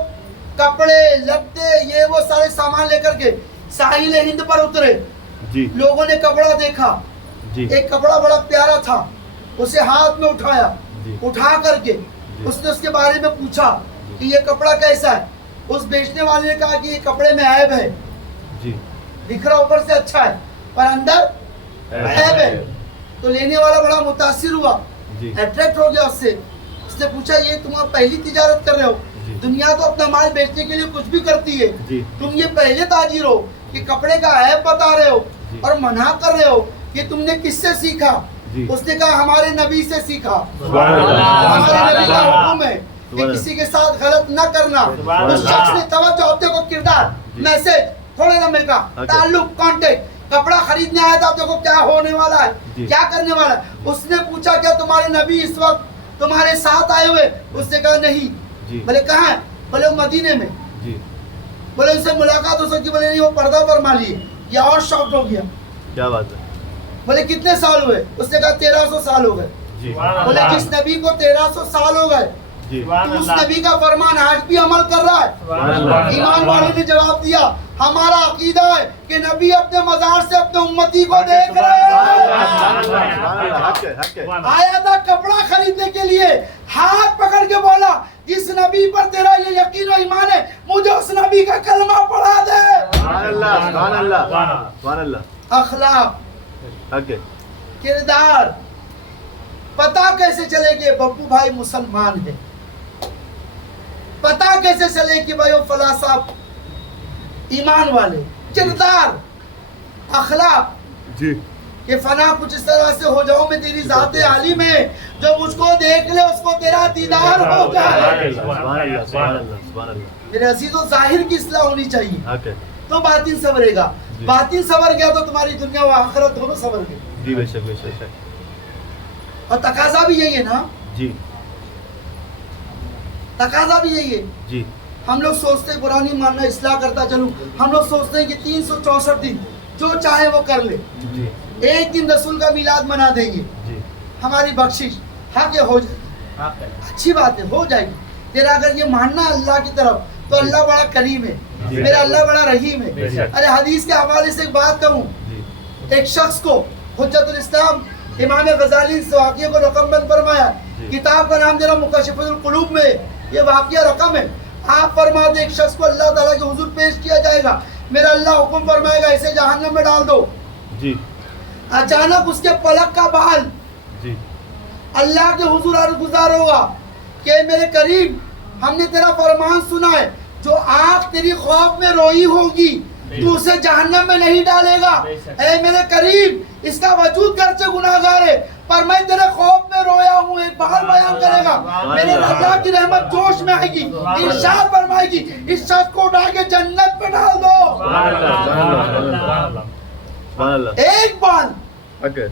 کپڑے لتے یہ وہ سارے سامان لے کر کے ساحل ہند پر اترے. جی لوگوں نے کپڑا دیکھا، جی ایک کپڑا بڑا پیارا تھا، اسے ہاتھ میں اٹھایا. جی. اٹھا کر کے اس نے اس کے بارے میں پوچھا کہ یہ کپڑا کیسا ہے. اس بیچنے والے نے کہا کہ یہ کپڑے میں عیب ہے، جی دکھ رہا اوپر سے اچھا ہے پر اندر عیب ہے. تو لینے والا بڑا متاثر ہوا، جی اٹریکٹ ہو گیا اس سے. اس نے پوچھا یہ تم پہلی تجارت کر رہے ہو؟ جی. دنیا تو اپنا مال بیچنے کے لیے کچھ بھی کرتی ہے، جی تم یہ پہلے تاجر ہو کہ کپڑے کا عیب بتا رہے ہو جی. اور منع کر رہے ہو کہ تم نے کس سے سیکھا؟ جی. اس نے کہا ہمارے نبی سے سیکھا. سبحان اللہ. ہمارے نبی کا حکم ہے کہ سبحان کسی کے ساتھ غلط نہ کرنا. سبحان اس شخص نے توجہ ہوتے کو کردار، جی. میسج، تھوڑے لمبے کا تعلق، کانٹیکٹ، کپڑا خریدنے آیا تھا، دیکھو کیا ہونے والا ہے، جی. کیا کرنے والا ہے. اس نے پوچھا کیا تمہارے نبی اس وقت تمہارے ساتھ آئے ہوئے؟ اس نے کہا نہیں. جی بولے کہاں ہے؟ بولے مدینے میں. جی بولے ان سے ملاقات ہو سکتی؟ بولے نہیں، وہ پردہ فرما لیے. یہ اور شاکڈ ہو گیا. کیا بات ہے. بولے کتنے سال ہوئے؟ اس نے کہا 1300 سال ہو گئے. جی بولے جس نبی کو 1300 سال ہو گئے جی تو اس نبی کا فرمان آج بھی عمل کر رہا ہے؟ ایمان والے نے جواب دیا ہمارا عقیدہ ہے کہ نبی اپنے مزار سے اپنے امتی کو دیکھ رہے ہیں۔ حق ہے حق ہے آیا تھا کپڑا خریدنے کے لیے، ہاتھ پکڑ کے بولا جس نبی پر تیرا یہ یقین و ایمان ہے مجھے اس نبی کا کلمہ پڑھا دے۔ سبحان اللہ سبحان اللہ سبحان اللہ اخلاق، حق ہے کردار، پتا کیسے چلے کہ ببو بھائی مسلمان ہے، پتا کیسے چلے کہ بھائی وہ فلاں صاحب ایمان والے، کردار، اخلاق، جی کہ فنا کچھ اس طرح سے ہو جاؤ میں تیری ذات عالی میں جو مجھ کو دیکھ لے اس کو تیرا دیدار ہو جائے۔ سبحان اللہ سبحان اللہ سبحان اللہ میرے عزیزوں ظاہر کی اصلاح ہونی چاہیے حق ہے تو باطن سنورے گا، جی۔ باطن سنور گیا تو تمہاری دنیا و آخرت دونوں سنور گئے۔ جی بے شک بے شک اور تقاضا بھی یہی ہے نا، جی تقاضا بھی یہی ہے۔ جی ہم لوگ سوچتے ہیں برا نہیں ماننا اصلاح کرتا چلوں، ہم لوگ سوچتے ہیں کہ 364 دن جو چاہے وہ کر لے، جی ایک دن رسول کا میلاد منا دیں گے، جی ہماری بخشش حق ہے ہو جائے، اچھی بات ہے ہو جائے گی۔ تیرا اگر یہ ماننا اللہ کی طرف تو اللہ بڑا کریم ہے، میرا اللہ بڑا رحیم ہے۔ ارے حدیث کے حوالے سے ایک بات کہوں، جی ایک شخص کو حجت الاسلام امام غزالی نے اس واقعے کو رقم بند فرمایا، کتاب کا نام دے رہا مکشف القلوب میں یہ واقعہ رقم ہے۔ آپ فرماتے ایک شخص کو اللہ تعالیٰ کے حضور پیش کیا جائے گا، میرا اللہ حکم فرمائے گا اسے جہنم میں ڈال دو۔ جی اچانک اس کے پلک کا بال جی اللہ کے حضور عرض گزار ہوگا کہ میرے قریب ہم نے تیرا فرمان سنا ہے، جو آنکھ تیری خوف میں روئی ہوگی تو اسے جہنم میں نہیں ڈالے گا۔ اے میرے قریب اس کا وجود گرچہ گناہگار ہے پر میں تیرے خوف میں رویا ہوں، ایک بار بیان کرے گا میرے اللہ کی رحمت جوش میں آئے گی، ارشاد فرمائے گی اس شخص کو اٹھا کے جنت میں ڈال دو۔ سبحان اللہ سبحان اللہ ایک بار حق ہے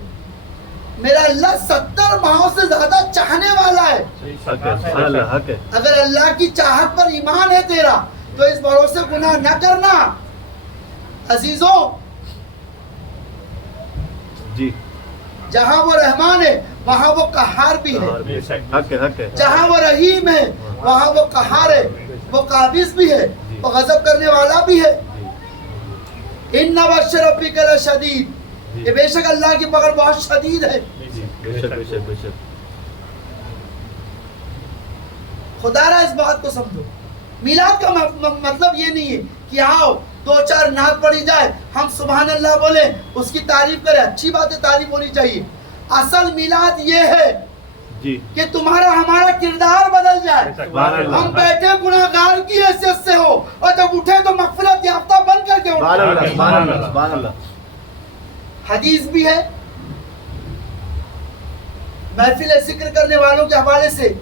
میرا اللہ 70 ماہوں سے زیادہ چاہنے والا ہے۔ حق ہے سبحان اللہ حق ہے اگر اللہ کی چاہت پر ایمان ہے تیرا تو اس بھروسے گناہ نہ کرنا۔ عزیزوں جی جہاں وہ رحمان ہے وہاں وہ قہار بھی ہے، حق ہے حق ہے جہاں وہ رحیم ہے وہاں وہ قہار ہے، وہ قابض بھی ہے، وہ غضب کرنے والا بھی ہے۔ ان بطش ربک لشدید، یہ بے شک اللہ کی پکڑ بہت شدید ہے۔ جی بے شک بے شک بے شک خدا را اس بات کو سمجھو، میلاد کا مطلب یہ نہیں ہے کہ آؤ 2-4 نعت پڑھی جائے ہم سبحان اللہ بولیں اس کی تعریف کریں، اچھی بات ہے تعریف ہونی چاہیے۔ اصل میلاد یہ ہے جی کہ تمہارا ہمارا کردار بدل جائے، سبحان اللہ ہم بیٹھے گناہگار کی حیثیت سے ہو اور جب اٹھے تو مغفرت یافتہ بن کر کے سبحان اٹھے۔ اللہ سبحان اللہ سبحان اللہ حدیث بھی ہے، محفل ذکر کرنے والوں کے حوالے سے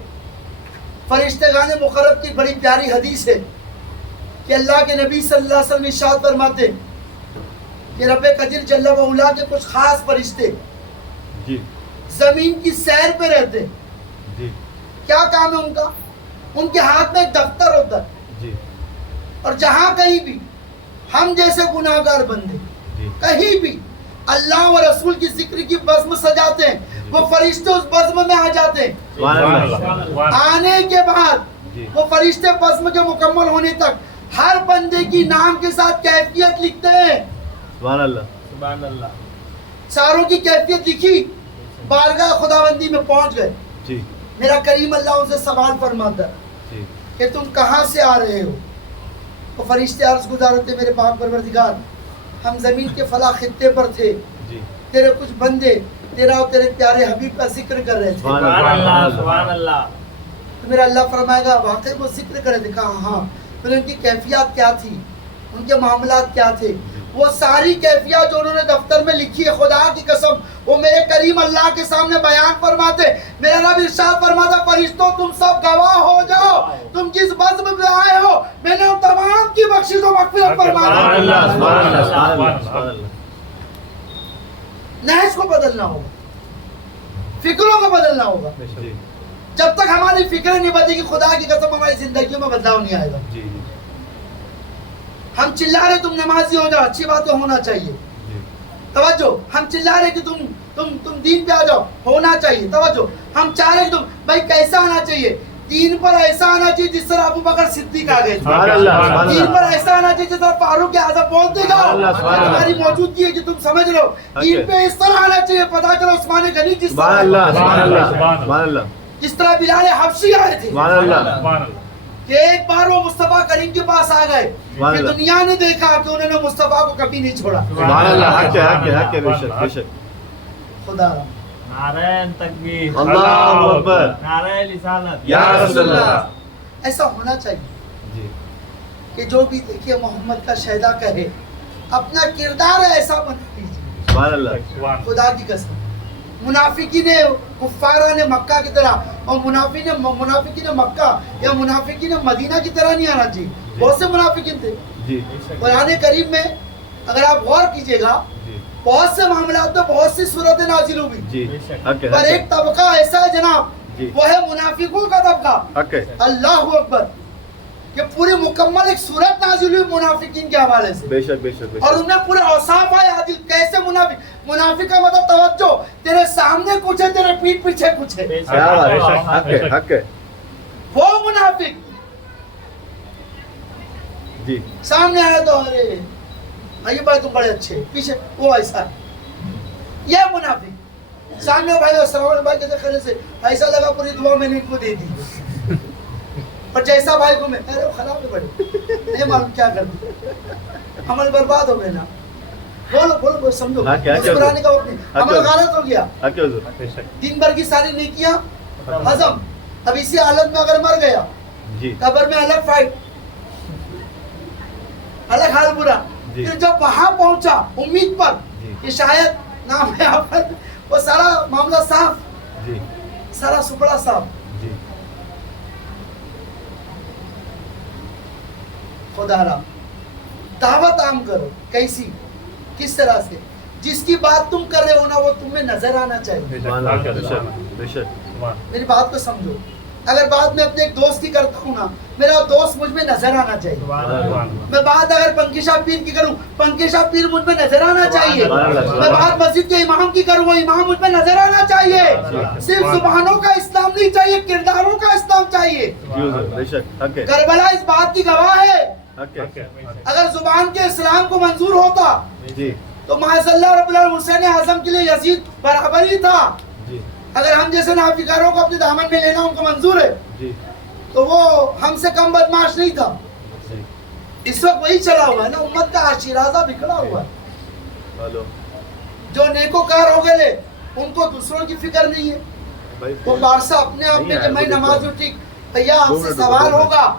فرشتگان مقرب کی بڑی پیاری حدیث ہے کہ اللہ کے نبی صلی اللہ علیہ وسلم ارشاد فرماتے کہ رب قدیر جل و علا کے کچھ خاص فرشتے جی زمین کی سیر پہ رہتے، جی کیا کام ہے ان کا؟ ان کے ہاتھ میں ایک دفتر ہوتا ہے، جی اور جہاں کہیں بھی ہم جیسے گناہگار بندے جی کہیں بھی اللہ و رسول کی ذکر کی بزم سجاتے ہیں وہ فرشتے اس بزم میں آ جاتے ہیں۔ سبحان اللہ آنے کے بعد جی وہ فرشتے بزم کے مکمل ہونے تک ہر بندے کی نام کے ساتھ کیفیت لکھتے ہیں۔ سبحان اللہ سبحان اللہ ساروں کی کیفیت لکھی، بارگاہ خداوندی میں پہنچ گئے، جی میرا کریم اللہ ان سے سوال فرماتا ہے جی کہ تم کہاں سے آ رہے ہو؟ وہ فرشتے عرض گزار ہوتے میرے پاک پروردگار ہم زمین کے فلاں خطے پر تھے، جی تیرے کچھ بندے تیرا اور تیرے پیارے حبیب کا ذکر کر رہے تھے۔ سبحان سبحان اللہ سبحان اللہ تو میرا اللہ فرمائے گا واقعی وہ ذکر کرے تھے؟ کہا ہاں۔ پھر ان کی کیفیات کیا تھی، ان کے معاملات کیا تھے؟ وہ ساری کیفیات جو انہوں نے دفتر میں لکھی ہے خدا کی قسم وہ میرے کریم اللہ کے سامنے بیان فرماتے، میرا رب ارشاد فرماتا فرشتوں تم سب گواہ ہو جاؤ تم جس بزم میں آئے ہو میں نے ان تمام کی بخشش و مغفرت فرما سبحان دی۔ اللہ سبحان اللہ سبحان اللہ سبحان اللہ نہج کو بدلنا ہوگا، فکروں کو بدلنا ہوگا۔ جی جب تک ہماری فکریں نہیں بدلیں گی خدا کی قسم ہماری زندگیوں میں بدلاؤ نہیں آئے گا۔ جی ہم چلا رہے تم نمازی ہو جاؤ، اچھی بات ہونا چاہیے، جی توجہ۔ ہم چلا رہے کہ تم دین پہ آ جاؤ، ہونا چاہیے، توجہ۔ ہم چاہ رہے کہ تم بھائی کیسا آنا چاہیے، دین پر ایسا آنا چاہیے جس طرح ابو بکر صدیق آ گئے تھے. سبحان اللہ سبحان دین اللہ پر ایسا آنا چاہیے جس طرح فاروق اعظم بولتے جاؤ. سبحان اللہ، سبحان اللہ. ہماری موجودگی ہے کہ تم سمجھ لو. دین پہ اس طرح آنا چاہیے پتا چلو عثمان غنی جس سبحان طرح اللہ سبحان اللہ سبحان اللہ جس طرح بلال حبشی آئے تھے سبحان اللہ سبحان اللہ. کہ ایک بار وہ مصطفیٰ کریم کے پاس آ گئے سبحان کہ اللہ. دنیا نے دیکھا کہ انہوں نے مصطفیٰ کو کبھی نہیں چھوڑا. سبحان اللہ حق ہے حق ہے حق ہے بے شک بے شک. خدا نعرہ تکبیر. اللہ اکبر. نعرہ رسالت. یا رسول اللہ. ایسا ہونا چاہیے جی کہ جو بھی دیکھیے محمد کا شہدا کہے اپنا کردار ایسا بنا لیجیے. سبحان اللہ سبحان. خدا کی قسم منافقین کفارہ نے مکہ کی طرح اور منافقین مکہ یا منافقین مدینہ کی طرح نہیں آنا چاہیے. بہت سے منافقین تھے جی قرآن کریم میں اگر آپ غور کیجئے گا جی بہت سے معاملات میں بہت سی صورتیں نازل ہوئی جی حق ہے پر حق ہے ایک طبقہ ایسا ہے جناب جی. وہ ہے منافقوں کا طبقہ. حق ہے اللہ اکبر کہ پوری مکمل ایک صورت نازل ہوئی منافقین کے حوالے سے بے شک بے شک بے اور شک. ان میں پورے اوصاف آئے عادل کیسے منافق کا مطلب توجہ تیرے سامنے کچھ ہے تیرے پیٹھ پیچھے کچھ ہے. کیا بات ہے حق ہے حق ہے. وہ منافق جی سامنے آیا تو ارے یہ بھائی تم بڑے اچھے پیچھے وہ ایسا ہے. یہ منافق سامنے بھائی السلام علیکم بھائی کیسے خیریت سے ایسا لگا پوری دعا میں نے ان کو دے دی اور جیسا بھائی کو میں ارے خراب ہے بڑے نہیں معلوم کیا کر دیا عمل برباد ہو گئے نا. بولو بولو بولو سمجھو ہاں، کیا مسکرانے کا وقت نہیں. عمل غلط ہو گیا حق ہے حضور. دن بھر کی ساری نیکیاں ہضم اب اسی حالت میں اگر مر گیا جی قبر میں الگ فائٹ الگ حال برا. جی. پھر جب وہاں پہنچا امید پر جی. کہ شاید نام ہے آفت وہ سارا معاملہ صاف جی سارا سپڑا صاف. جی خدا را دعوت عام کرو کیسی کس طرح سے جس کی بات تم کر رہے ہو نا وہ تمہیں نظر آنا چاہیے. سبحان اللہ بے شک بے شک. میری بات کو سمجھو اگر بات میں اپنے ایک دوست کی کرتا ہوں نا میرا دوست مجھ میں نظر آنا چاہیے. میں بات اگر پنکشا پیر کی کروں پنکشا پیر مجھ میں نظر آنا چاہیے. میں بات مسجد کے امام کی کروں وہ امام مجھ میں نظر آنا چاہیے. صرف زبانوں کا اسلام نہیں چاہیے کرداروں کا اسلام چاہیے. جی حضور بے شک حق ہے کربلا اس بات کی گواہ ہے حق ہے. اگر زبان کے اسلام کو منظور ہوتا جی تو معاذ اللہ رب العالمین حسین اعظم کے لیے یزید برابر ہی تھا. جی اگر ہم جیسے نافقاروں کو اپنے دامن میں لینا ان کو منظور ہے جی تو وہ ہم سے کم بدماش نہیں تھا. جی اس وقت وہی چلا ہوا ہے نا امت کا آشیرازہ بکھڑا ہوا ہے. ہلو جو نیکوکار ہو گئے ان کو دوسروں کی فکر نہیں ہے. بھائی وہ بارسا اپنے آپ میں کہ میں نماز اٹھی بھیا آپ سے سوال ہوگا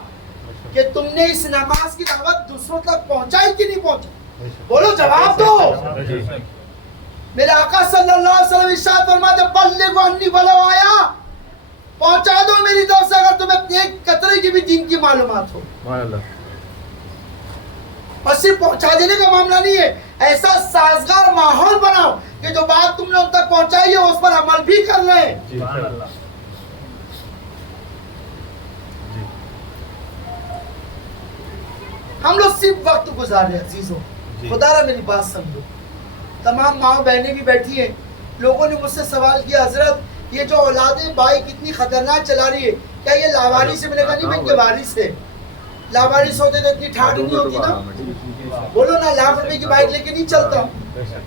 کہ تم نے اس نماز کی دعوت دوسروں تک پہنچائی کہ نہیں پہنچائی. بولو جواب دو. جی میرے آقا صلی اللہ علیہ وسلم ارشاد فرماتے بلغوا انی ولو آیا پہنچا دو میری طرف سے اگر تمہیں ایک قطرے کی بھی دین کی معلومات ہو. سبحان اللہ. اور صرف پہنچا دینے کا معاملہ نہیں ہے ایسا سازگار ماحول بناؤ کہ جو بات تم نے ان تک پہنچائی ہے اس پر عمل بھی کر لیں. جی جی ہم لوگ صرف وقت گزار رہے ہیں عزیزوں. جی. خدا را میری بات سمجھو تمام ماں بہنیں بھی بیٹھی ہیں. لوگوں نے مجھ سے سوال کیا حضرت یہ جو اولادیں بائک اتنی خطرناک چلا رہی ہے کیا یہ لاوارث سے؟ میں نے کہا نہیں میں ان کے وارث ہے. لاوارث ہوتے تو اتنی ٹھاٹ نہیں ہوتی نا. بولو نا لاکھ روپے کی بائک لے کے نہیں چلتا.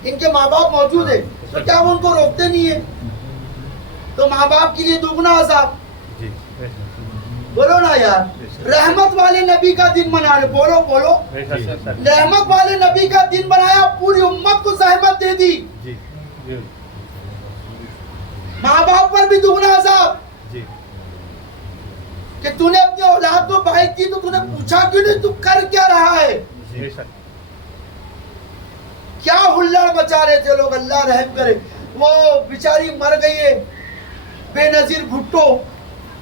ان کے ماں باپ موجود ہے تو کیا وہ ان کو روکتے نہیں ہیں؟ تو ماں باپ کے لیے دگنا عذاب. جی بولو نا یار رحمت والے نبی کا دن منا رہے. بولو بولو رحمت والے نبی کا دن بنایا پوری امت کو زحمت دے دی. جی ماں باپ پر بھی دگنا عذاب جی کہ تو نے اپنی اولاد کو بائک کی تو تو نے پوچھا کیوں نہیں تو کر کیا رہا ہے. کیا ہلڑ مچا رہے تھے لوگ. اللہ رحم کرے وہ بیچاری مر گئی ہے بے نظیر بھٹو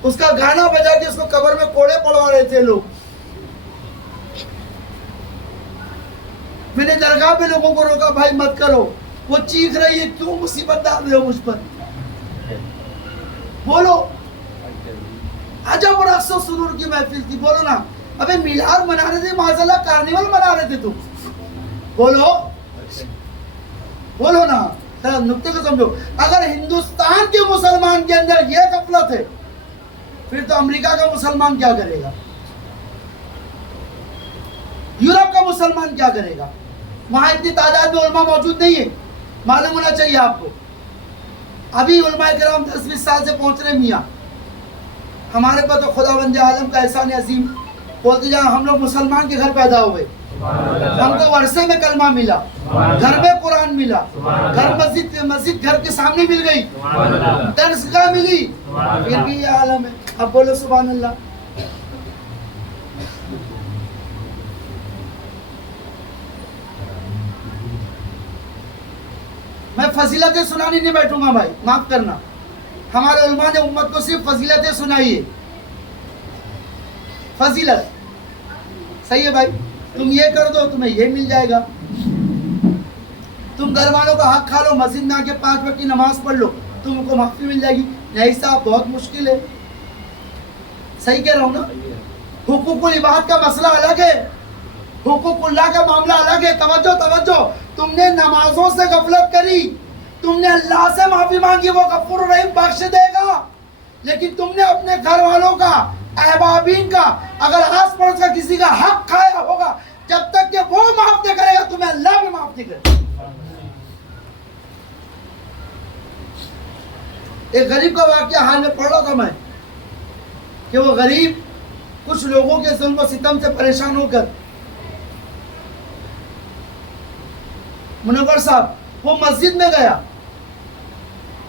اس کا گانا بجا کے اس کو قبر میں کوڑے پڑوا رہے تھے لوگ. میں نے درگاہ پہ لوگوں کو روکا بھائی مت کرو. وہ چیخ رہی ہے کیوں مصیبت ڈال رہے ہو مجھ پر. بولو عجب رقص و سرور کی محفل تھی. بولو نا ابے میلاد منا رہے تھے معاذ اللہ کارنیول منا رہے تھے تم. بولو بولو نا ذرا نکتے کو سمجھو. اگر ہندوستان کے مسلمان کے اندر یہ غفلت ہے پھر تو امریکہ کا مسلمان کیا کرے گا؟ یورپ کا مسلمان کیا کرے گا؟ وہاں اتنی تعداد میں علماء موجود نہیں ہے، معلوم ہونا چاہیے آپ کو. ابھی علماء کرام 10-20 سال سے پہنچ رہے میاں. ہمارے پاس تو خدا بند عالم کا احسان عظیم، بولتے جہاں ہم لوگ مسلمان کے گھر پیدا ہوئے، ہم کو ورثے میں کلمہ ملا، گھر میں قرآن ملا، گھر مسجد گھر کے سامنے مل گئی، درسگاہ ملی، پھر بھی یہ عالم ہے. اب بولو سبحان اللہ. میں فضیلتیں سنانے نہیں بیٹھوں گا بھائی، معاف کرنا. ہمارے علماء نے امت کو صرف فضیلتیں سنائی ہے. فضیلت صحیح ہے بھائی، تم یہ کر دو تمہیں یہ مل جائے گا، تم گھر والوں کا حق کھا لو، مسجد میں آ کے 5 وقت کی نماز پڑھ لو، تم کو معافی مل جائے گی. نہیں صاحب، بہت مشکل ہے. صحیح کہہ رہا ہوں نا؟ حقوق العباد کا مسئلہ الگ ہے، حقوق اللہ کا معاملہ الگ ہے. توجہ، تم نے نمازوں سے غفلت کری، تم نے اللہ سے معافی مانگی، وہ غفور الرحیم بخش دے گا. لیکن تم نے اپنے گھر والوں کا، احبابین کا، اگر آس پڑوس کا کسی کا حق کھایا ہوگا، جب تک کہ وہ معاف نہیں کرے گا تمہیں اللہ بھی معاف نہیں کرے گا. ایک غریب کا واقعہ حال میں پڑھ رہا تھا میں، کہ وہ غریب کچھ لوگوں کے ظلم و ستم سے پریشان ہو کر، منور صاحب وہ مسجد میں گیا.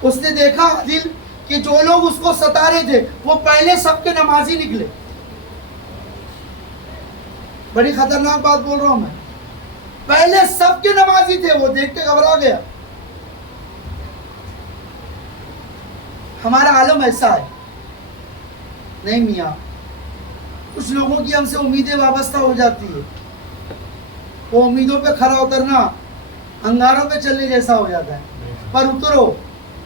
اس نے دیکھا عادل کہ جو لوگ اس کو ستا رہے تھے وہ پہلے سب کے نمازی نکلے. بڑی خطرناک بات بول رہا ہوں میں، پہلے سب کے نمازی تھے. وہ دیکھ کے گھبرا گیا. ہمارا عالم ایسا ہے. نہیں میاں، کچھ لوگوں کی ہم سے امیدیں وابستہ ہو جاتی ہے، وہ امیدوں پہ کھڑا اترنا انگاروں پہ چلنے جیسا ہو جاتا ہے. پر اترو.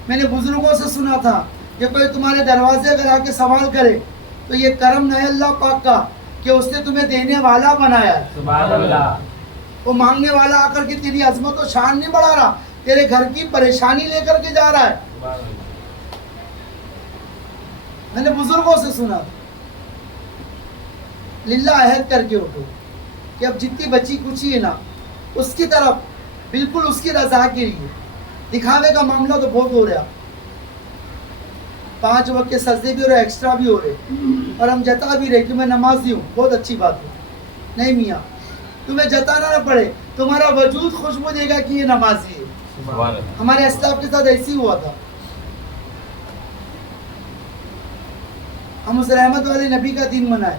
میں نے بزرگوں سے سنا تھا کہ کوئی تمہارے دروازے اگر آ کے سوال کرے تو یہ کرم ہے اللہ پاک کا کہ اس نے تمہیں دینے والا بنایا ہے. سبحان اللہ. وہ مانگنے والا آ کر کے تیری عظمت و شان نہیں بڑھا رہا، تیرے گھر کی پریشانی لے کر کے جا رہا ہے. میں نے بزرگوں سے سنا تھا. للہ عہد کر کے اٹھو کہ اب جتنی بچی کچی ہے نا، اس کی طرف بالکل اس کی رضا کے لیے. دکھاوے کا معاملہ تو بہت ہو رہا، 5 وقت کے سجدے بھی ہو رہے، ایکسٹرا بھی ہو رہے، اور ہم جتا بھی رہے کہ میں نمازی ہوں. بہت اچھی بات ہے. نہیں میاں، تمہیں جتانا نہ پڑے، تمہارا وجود خوشبو دے گا کہ یہ نمازی ہے. ہمارے اسلاف کے ساتھ ایسی ہوا تھا. ہم اس رحمت والے نبی کا دن منائے،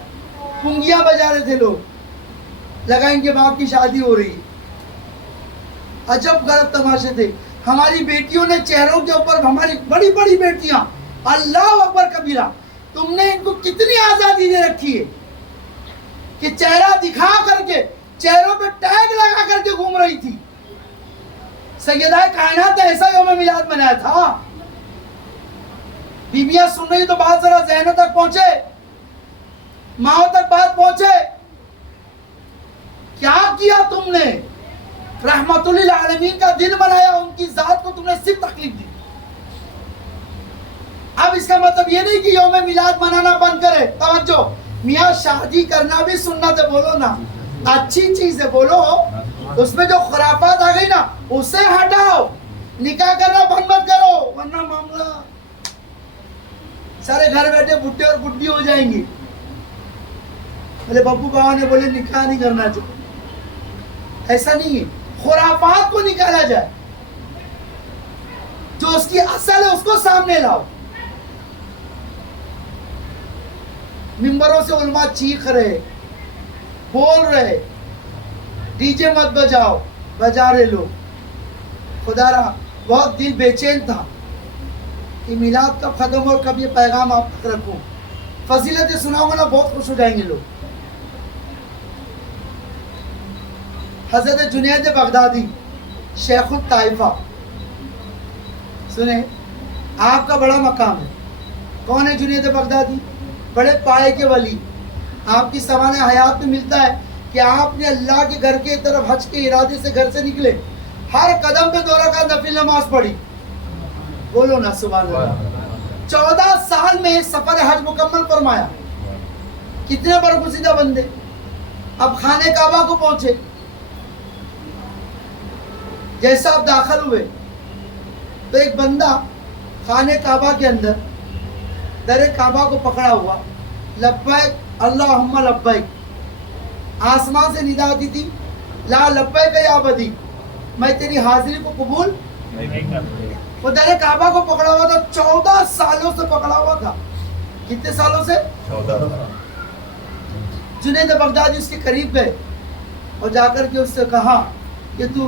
کنگیاں بجا رہے تھے لوگ، لگا ان کے باپ کی شادی ہو رہی. عجب غلط تماشے تھے. ہماری بیٹیوں نے چہروں کے اوپر، ہماری بڑی بڑی بیٹیاں، اللہ اکبر کبیرہ، تم نے ان کو کتنی آزادی دے رکھی ہے کہ چہرہ دکھا کر کے، چہروں پہ ٹیگ لگا کر کے گھوم رہی تھی. سیدہ کائنات نے ایسا یوم میلاد منایا تھا. بیویاں سن رہی تو بات ذرا ذہنوں تک پہنچے، ماؤں تک بات پہنچے. کیا کیا تم نے؟ رحمت للعالمین کا دن منایا، ان کی ذات کو تم نے صرف تکلیف دی. اب اس کا مطلب یہ نہیں کہ یوم میلاد منانا بند کرے. توجہ، میاں شادی کرنا بھی سنت ہے، بولو نا، اچھی چیز ہے، بولو. اس میں جو خرافات آ گئی نا اسے ہٹاؤ. نکاح کرنا بند مت کرو، ورنہ معاملہ سارے گھر بیٹھے بڈھے اور بڈھی ہو جائیں گی. بولے ببو بابا نے بولے نکاح نہیں کرنا چاہیے. ایسا نہیں ہے. خرافات کو نکالا جائے، جو اس کی اصل ہے اس کو سامنے لاؤ. ممبروں سے علماء چیخ رہے، بول رہے، ڈی جے مت بجاؤ، بجا رہے لوگ. خدا را بہت دل بے چین تھا کہ میلاد کب ختم اور کب یہ پیغام آپ تک رکھوں. فضیلتیں سناؤں گا نا بہت خوش ہو جائیں گے لوگ. حضرت جنید بغدادی شیخ الطائفہ، سنیں آپ کا بڑا مقام ہے. کون ہے جنید بغدادی؟ بڑے پائے کے ولی. آپ کی سوانح حیات میں ملتا ہے کہ آپ نے اللہ کے گھر کے طرف حج کے ارادے سے گھر سے نکلے، ہر قدم پہ 2 رکعت نفل نماز پڑھی. بولو نا سبحان اللہ. 14 سال میں سفر حج مکمل فرمایا. کتنے برگزیدہ بندے. اب خانہ کعبہ کو پہنچے. جیسا آپ داخل ہوئے تو ایک بندہ خانہ کعبہ کے اندر در کعبہ کو پکڑا ہوا, لبیک اللہم لبیک. آسمان سے ندا آتی تھی, لا لبیک یا بدی, میں تیری حاضری کو قبول. وہ در کعبہ کو پکڑا ہوا تھا, 14 سالوں سے پکڑا ہوا تھا. کتنے سالوں سے؟ 14. جنید بغدادی اس کے قریب گئے اور جا کر کے اس سے کہا کہ تو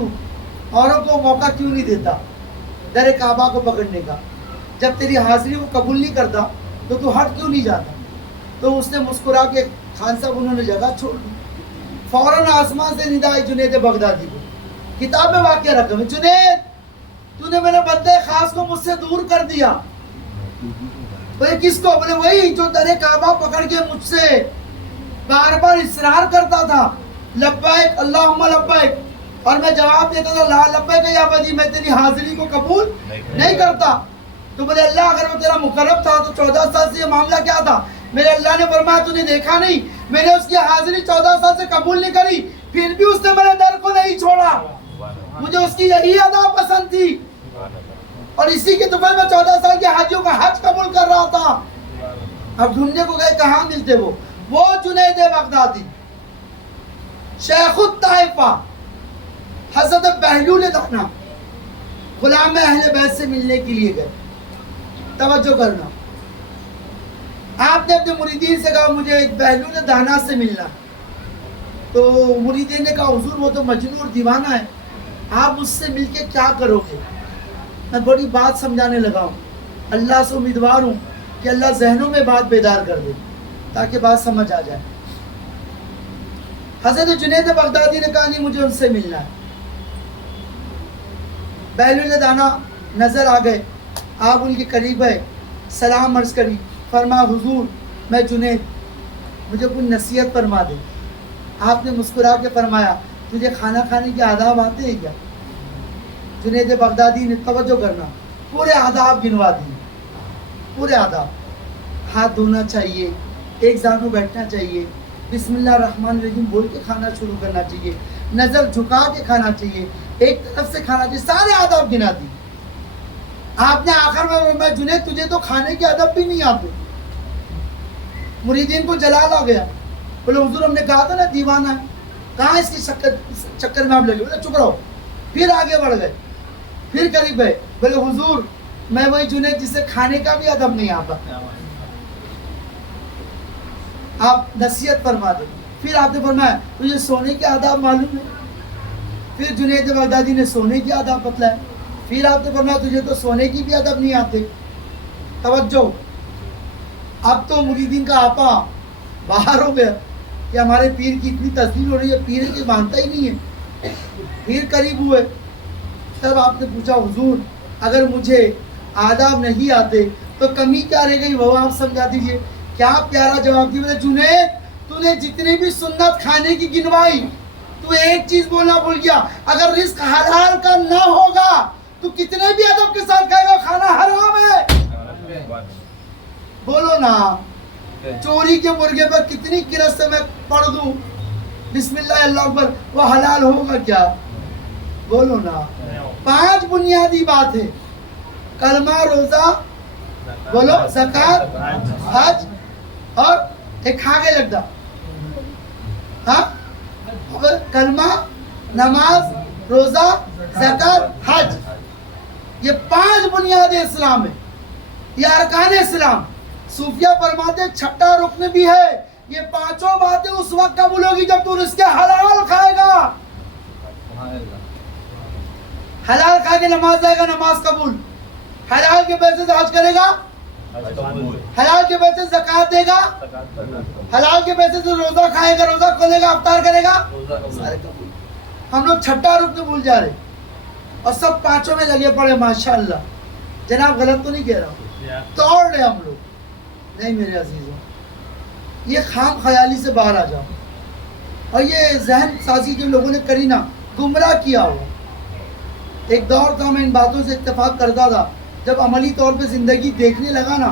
اوروں کو موقع کیوں نہیں دیتا در کعبہ کو پکڑنے کا؟ جب تیری حاضری کو قبول نہیں کرتا تو ہٹ کیوں نہیں جاتا؟ تو اس نے مسکرا کے, خان صاحب انہوں نے جگہ چھوڑ دی. فوراً آسمان سے ندا آئی جنید بغدادی کو. کتاب میں واقعہ رقم ہے, جنید تو نے میرے بندے خاص کو مجھ سے دور کر دیا. بولے کس کو؟ بولے وہی جو در کعبہ پکڑ کے مجھ سے بار بار اصرار کرتا تھا لبیک اللہم لبیک, اور میں جواب دیتا تھا لا لبیک یا بدی, میں تیری حاضری کو قبول نہیں کرتا. تو بولے اللہ اگر وہ تیرا مقرب تھا تو 14 سال سے یہ معاملہ کیا تھا؟ میرے اللہ نے فرمایا تو نے دیکھا نہیں, میں نے اس کی حاضری 14 سال سے قبول نہیں کری, پھر بھی اس نے میرے در کو نہیں چھوڑا. مجھے اس کی یہی ادا پسند تھی, اور اسی کے طور میں 14 سال کے حاجیوں کا حج قبول کر رہا تھا. اب ڈھونڈنے کو گئے, کہاں ملتے وہ جنید بغدادی, شیخ الطائفہ, حضرت بہلول دانا, غلام اہل بیت سے ملنے کے لیے گئے. توجہ کرنا, آپ نے اپنے مریدین سے کہا مجھے بہلول دانا سے ملنا. تو مریدین نے کہا حضور وہ تو مجنون اور دیوانہ ہے, آپ اس سے مل کے کیا کرو گے؟ میں بڑی بات سمجھانے لگا ہوں, اللہ سے امیدوار ہوں کہ اللہ ذہنوں میں بات بیدار کر دے تاکہ بات سمجھ آ جائے. حضرت جنید بغدادی نے کہا نہیں مجھے ان سے ملنا ہے. بہلول دانا نظر آ گئے, آپ ان کے قریب گئے, سلام عرض کری, فرما حضور میں جنید, مجھے کوئی نصیحت فرما دے. آپ نے مسکرا کے فرمایا تجھے کھانا کھانے کے آداب آتے ہیں کیا؟ جنید بغدادی نے, توجہ کرنا, پورے آداب گنوا دیے, پورے آداب. ہاتھ دھونا چاہیے, ایک زانو بیٹھنا چاہیے, بسم اللہ الرحمن الرحیم بول کے کھانا شروع کرنا چاہیے, نظر جھکا کے کھانا چاہیے, ایک طرف سے کھانا چاہیے, سارے آداب گنا دی. آپ نے آخر میں جنید تجھے تو کھانے کے ادب بھی نہیں آتے. مریدین کو جلال آ گیا, بولے حضور ہم نے کہا تھا نا دیوانہ ہے, کہاں اس کی چکر میں آپ لگے؟ بولے چپ رہو. پھر آگے بڑھ گئے, پھر قریب گئے, بولے حضور میں وہی جنید جسے کھانے کا بھی ادب نہیں آتا, آپ نصیحت فرما دیں. پھر آپ نے فرمایا تجھے سونے کے آداب معلوم ہے؟ پھر جنید بغدادی نے سونے کے آداب بتلائے. پھر آپ نے فرمایا تجھے تو سونے کی بھی ادب نہیں آتے. توجہ, اب تو مریدین کا آپا باہر ہو گیا کہ ہمارے پیر کی اتنی تصویر ہو رہی ہے, پیر کی مانتا ہی نہیں ہے. پھر قریب ہوئے, تب آپ نے پوچھا حضور اگر مجھے آداب نہیں آتے تو کمی کیا رہ گئی, وہ آپ سمجھا دیجیے. کیا پیارا جواب دیا. بولے جنید تو نے جتنی بھی سنت کھانے کی گنوائی, تو ایک چیز بولنا بھول گیا, اگر رزق حلال کا نہ ہوگا تو کتنے بھی ادب کے ساتھ کہے گا کھانا حرام ہے. بولو نا, چوری کے مرغے پر کتنی قرت سے میں پڑھ دوں بسم اللہ اللہ اکبر, وہ حلال ہوگا کیا؟ بولو نا. 5 بنیادی بات ہے, کلمہ, روزہ, بولو, زکات, حج, اور ایک آگے لگتا, ہاں, کلمہ, نماز, روزہ, زکات, حج, یہ 5 بنیاد اسلام ہے, یہ ارکان اسلام. صوفیہ فرماتے چھٹا رکن بھی ہے, یہ 5 باتیں اس وقت قبول ہوگی جب تو رزق حلال کھائے گا. حلال کھا کے نماز آئے گا, نماز قبول. حلال کے پیسے سے حج کرے گا, حلال کے پیسے سے زکات دے گا, حلال کے پیسے سے روزہ کھائے گا, روزہ کھولے گا, افطار کرے گا, سارے قبول. ہم لوگ چھٹا رکن بھول جا رہے اور سب 5 میں لگے پڑے. ماشاءاللہ جناب, غلط تو نہیں کہہ رہا, توڑ رہے ہم لوگ. نہیں میرے عزیزوں, یہ خام خیالی سے باہر آ جاؤ, اور یہ ذہن سازی جو لوگوں نے کری نا, گمراہ کیا ہوا. ایک دور تھا میں ان باتوں سے اتفاق کرتا تھا, جب عملی طور پہ زندگی دیکھنے لگا نا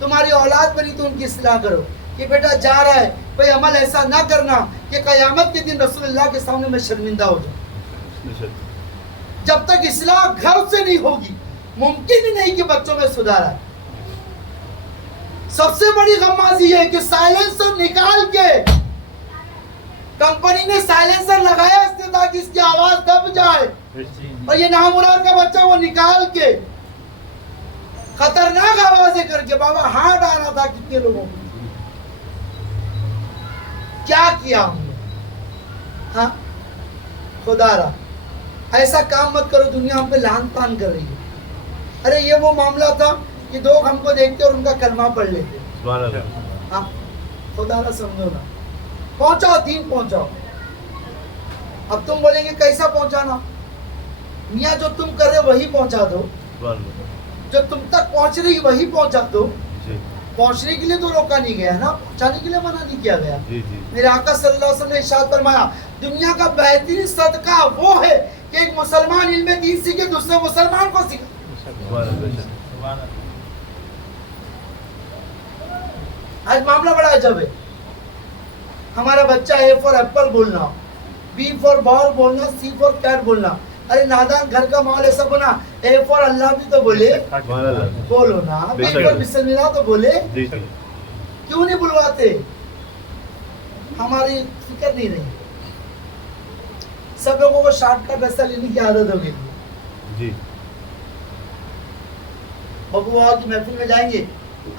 تمہاری اولاد بنی تو ان کی اصلاح کرو کہ بیٹا جا رہا ہے کوئی عمل ایسا نہ کرنا کہ قیامت کے دن رسول اللہ کے سامنے میں شرمندہ ہو جاؤں. جب تک اصلاح گھر سے نہیں ہوگی ممکن ہی نہیں کہ بچوں میں سدھار آئے. سب سے بڑی غمازی ہے کہ سائلنسر نکال کے کمپنی نے سائلنسر لگایا اس سے تاکہ اس کی آواز دب جائے, اور یہ نامراد کا بچہ وہ نکال کے خطرناک آوازیں کر کے بابا ہاتھ آنا تھا کتنے لوگوں کو. کیا کیا ہم نے؟ ہاں خدا را ایسا کام مت کرو, دنیا ہم پہ لعن طعن کر رہی ہے. ارے یہ وہ معاملہ تھا کہ لوگ ہم کو دیکھتے اور ان کا کلمہ پڑھ لیتے. ہاں خدا را سمجھو نا, پہنچاؤ دین پہنچاؤ. اب تم بولیں گے کیسا پہنچانا؟ میاں جو تم کر رہے وہی پہنچا دو, جو تم تک پہنچ رہی وہی پہنچا دو. پہنچنے کے لیے تو روکا نہیں گیا نا, پہنچانے کے لیے منع نہیں کیا گیا. میرے آقا صلی اللہ علیہ وسلم نے ارشاد فرمایا دنیا کا بہترین صدقہ وہ ہے کہ ایک مسلمان علم دین سیکھے دوسرے مسلمان کو سکھائے. آج معاملہ بڑا عجب ہے. ہمارا بچہ اے فور ایپل بولنا, بی فور بال بولنا, سی فور کیٹ بولنا. ارے نادان گھر کا ماحول ایسا بنا, اے فور اللہ بھی تو بولے بولو نا, بی فور بسم اللہ تو بولے. کیوں نہیں بلواتے؟ ہماری فکر نہیں رہی. سب لوگوں کو شارٹ کٹ راستہ لینے کی عادت ہو گئی. ببو آؤ کی محفل میں جائیں گے,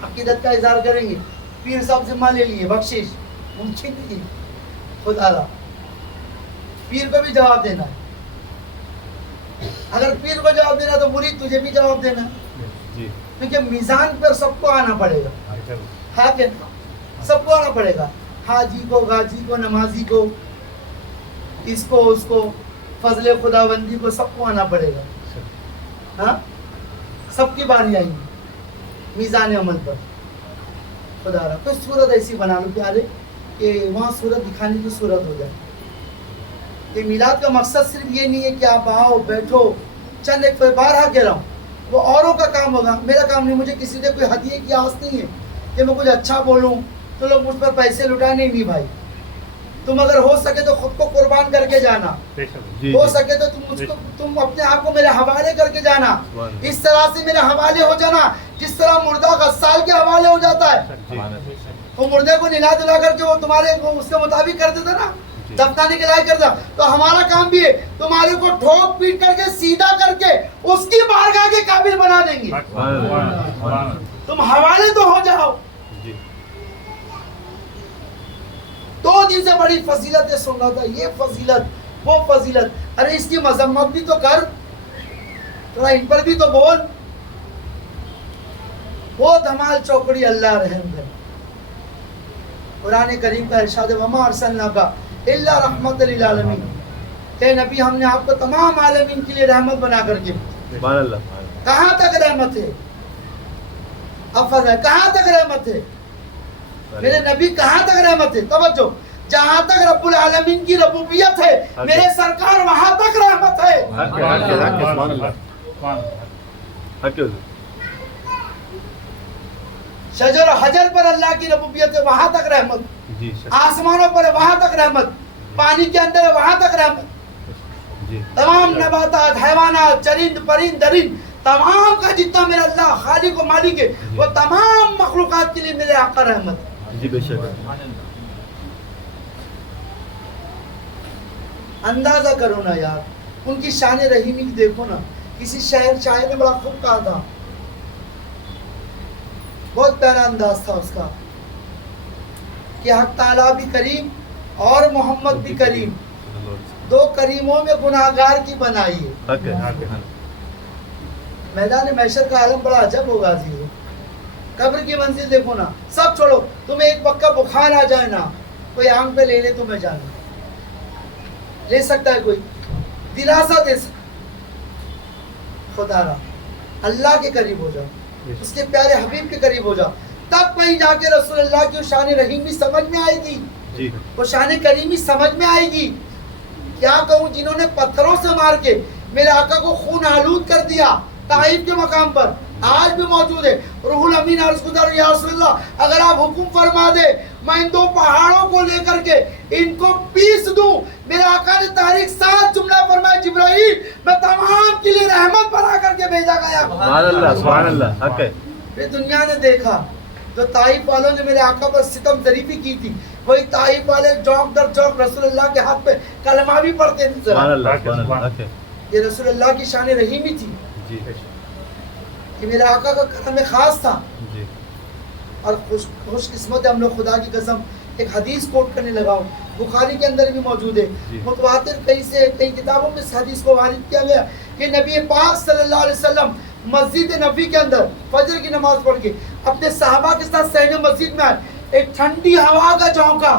عقیدت کا اظہار کریں گے, پیر صاحب ذمہ لے لیے بخشش, ممکن نہیں. خدا را پیر کو بھی جواب دینا ہے. اگر پیر کو جواب دینا تو مرید تجھے بھی جواب دینا ہے, کیونکہ میزان پر سب کو آنا پڑے گا. ہاں کہ سب کو آنا پڑے گا, حاجی کو, غازی کو, نمازی کو, اس کو اس کو, فضل خداوندی کو, سب کو آنا پڑے گا. ہاں سب کی باری آئیں گی میزان عمل پر. خدا را کوئی صورت ایسی بنا لو پیارے کہ وہاں صورت دکھانے کی صورت ہو جائے. کہ میلاد کا مقصد صرف یہ نہیں ہے کہ آپ آؤ بیٹھو, چند ایک بارہا کہہ رہا ہوں وہ اوروں کا کام ہوگا, میرا کام نہیں. مجھے کسی نے کوئی ہدیے کی آس نہیں ہے کہ میں کچھ اچھا بولوں تو لوگ مجھ پر پیسے لٹانے. نہیں بھائی, تم اگر ہو سکے تو خود کو قربان کر کے جانا, ہو سکے تو تم اپنے آپ کو میرے حوالے کر کے جانا. اس طرح سے میرے حوالے ہو جانا جس طرح مردہ غسال کے حوالے ہو جاتا ہے. وہ مردے کو نلا دلا کر کے وہ تمہارے اس کے مطابق کر دیتا نا, دفنانے کے لائق کرتا. تو ہمارا کام بھی ہے تمہارے کو ٹھوک پیٹ کر کے سیدھا کر کے اس کی بارگاہ کے قابل بنا دیں گے. تم حوالے تو ہو جاؤ. 2 دن سے بڑی فضیلت سن رہا تھا, یہ فضیلت وہ فضیلت. ارے اس کی مذمت بھی تو کر, تھوڑا ان پر بھی تو بول. وہ دھمال چوکڑی اللہ رحم کر. قرآن کریم کا ارشاد وما ارسلناک الا رحمت للعالمین. اے نبی ہم نے آپ کو تمام عالمین کے لیے رحمت بنا کر کے. کہاں تک رحمت ہے؟ افضل ہے, کہاں تک رحمت ہے میرے نبی, کہاں تک رحمت ہے؟ توجہ, جہاں تک رب العالمین کی ربوبیت ہے میرے سرکار وہاں تک رحمت ہے. شجر و حجر پر اللہ کی ربوبیت ہے وہاں تک رحمت, آسمانوں پر ہے وہاں تک رحمت, پانی کے اندر ہے وہاں تک رحمت. تمام نباتات, حیوانات, چرند پرند درند, تمام کا جتنا میرا اللہ خالق و مالک ہے وہ تمام مخلوقات کے لیے میرے آقا رحمت ہے. جی بے شک. اندازہ کرو نا یار, ان کی شان رحیمی دیکھو نا. کسی شاعر نے بڑا خوب کہا تھا, بہت پیارا انداز تھا اس کا, کہ حق تعالیٰ بھی کریم اور محمد بھی کریم, 2 کریموں میں گناہگار کی بنائی ہے. میدان محشر کا عالم بڑا عجب ہوگا عزیزو. قبر کی منزل دیکھو نا, سب چھوڑو, تمہیں ایک پکا بخار آ جائے نا, کوئی آنکھ پہ لے لے تمہیں جانا, لے سکتا ہے کوئی, دلاسا دے سکتا. خدا را اللہ کے قریب ہو جاؤ, اس کے پیارے حبیب کے قریب ہو جاؤ, تب کہیں جا کے رسول اللہ کی شان رحیمی سمجھ میں آئے گی, وہ شان کریمی سمجھ میں آئے گی. کیا کہوں, جنہوں نے پتھروں سے مار کے میرے آقا کو خون آلود کر دیا طائف کے مقام پر, آج بھی موجود ہے. روح الامین عرض گزار یا رسول اللہ اگر آپ حکم فرما دے میں ان 2 پہاڑوں کو لے کر کے ان کو پیس دوں. میرے آقا نے تاریخ 7 جملہ فرمایا جبرائیل میں تمام کے لیے رحمت بنا کر کے بھیجا گیا. سبحان اللہ سبحان اللہ حق ہے. پھر دنیا نے دیکھا تو طائف والوں نے میرے آقا پر ستم ظریفی کی تھی. وہی طائف والے چوک در چوک رسول اللہ کے ہاتھ پہ کلمہ بھی پڑھتے تھے. سبحان اللہ سبحان اللہ حق ہے. یہ رسول اللہ کی شان رحیمی تھی جی کہ میرے آقا کا کرم خاص تھا. جی اور خوش قسمت ہے ہم لوگ خدا کی قسم. ایک حدیث کوٹ کرنے لگا ہوں بخاری کے اندر بھی موجود ہے. متواتر کئی کتابوں میں اس حدیث کو وارد کیا گیا کہ نبی پاک صلی اللہ علیہ وسلم مسجد نبوی کے اندر فجر کی نماز پڑھ کے اپنے صحابہ کے ساتھ صحن مسجد میں آئے. ایک ٹھنڈی ہوا کا جھونکا,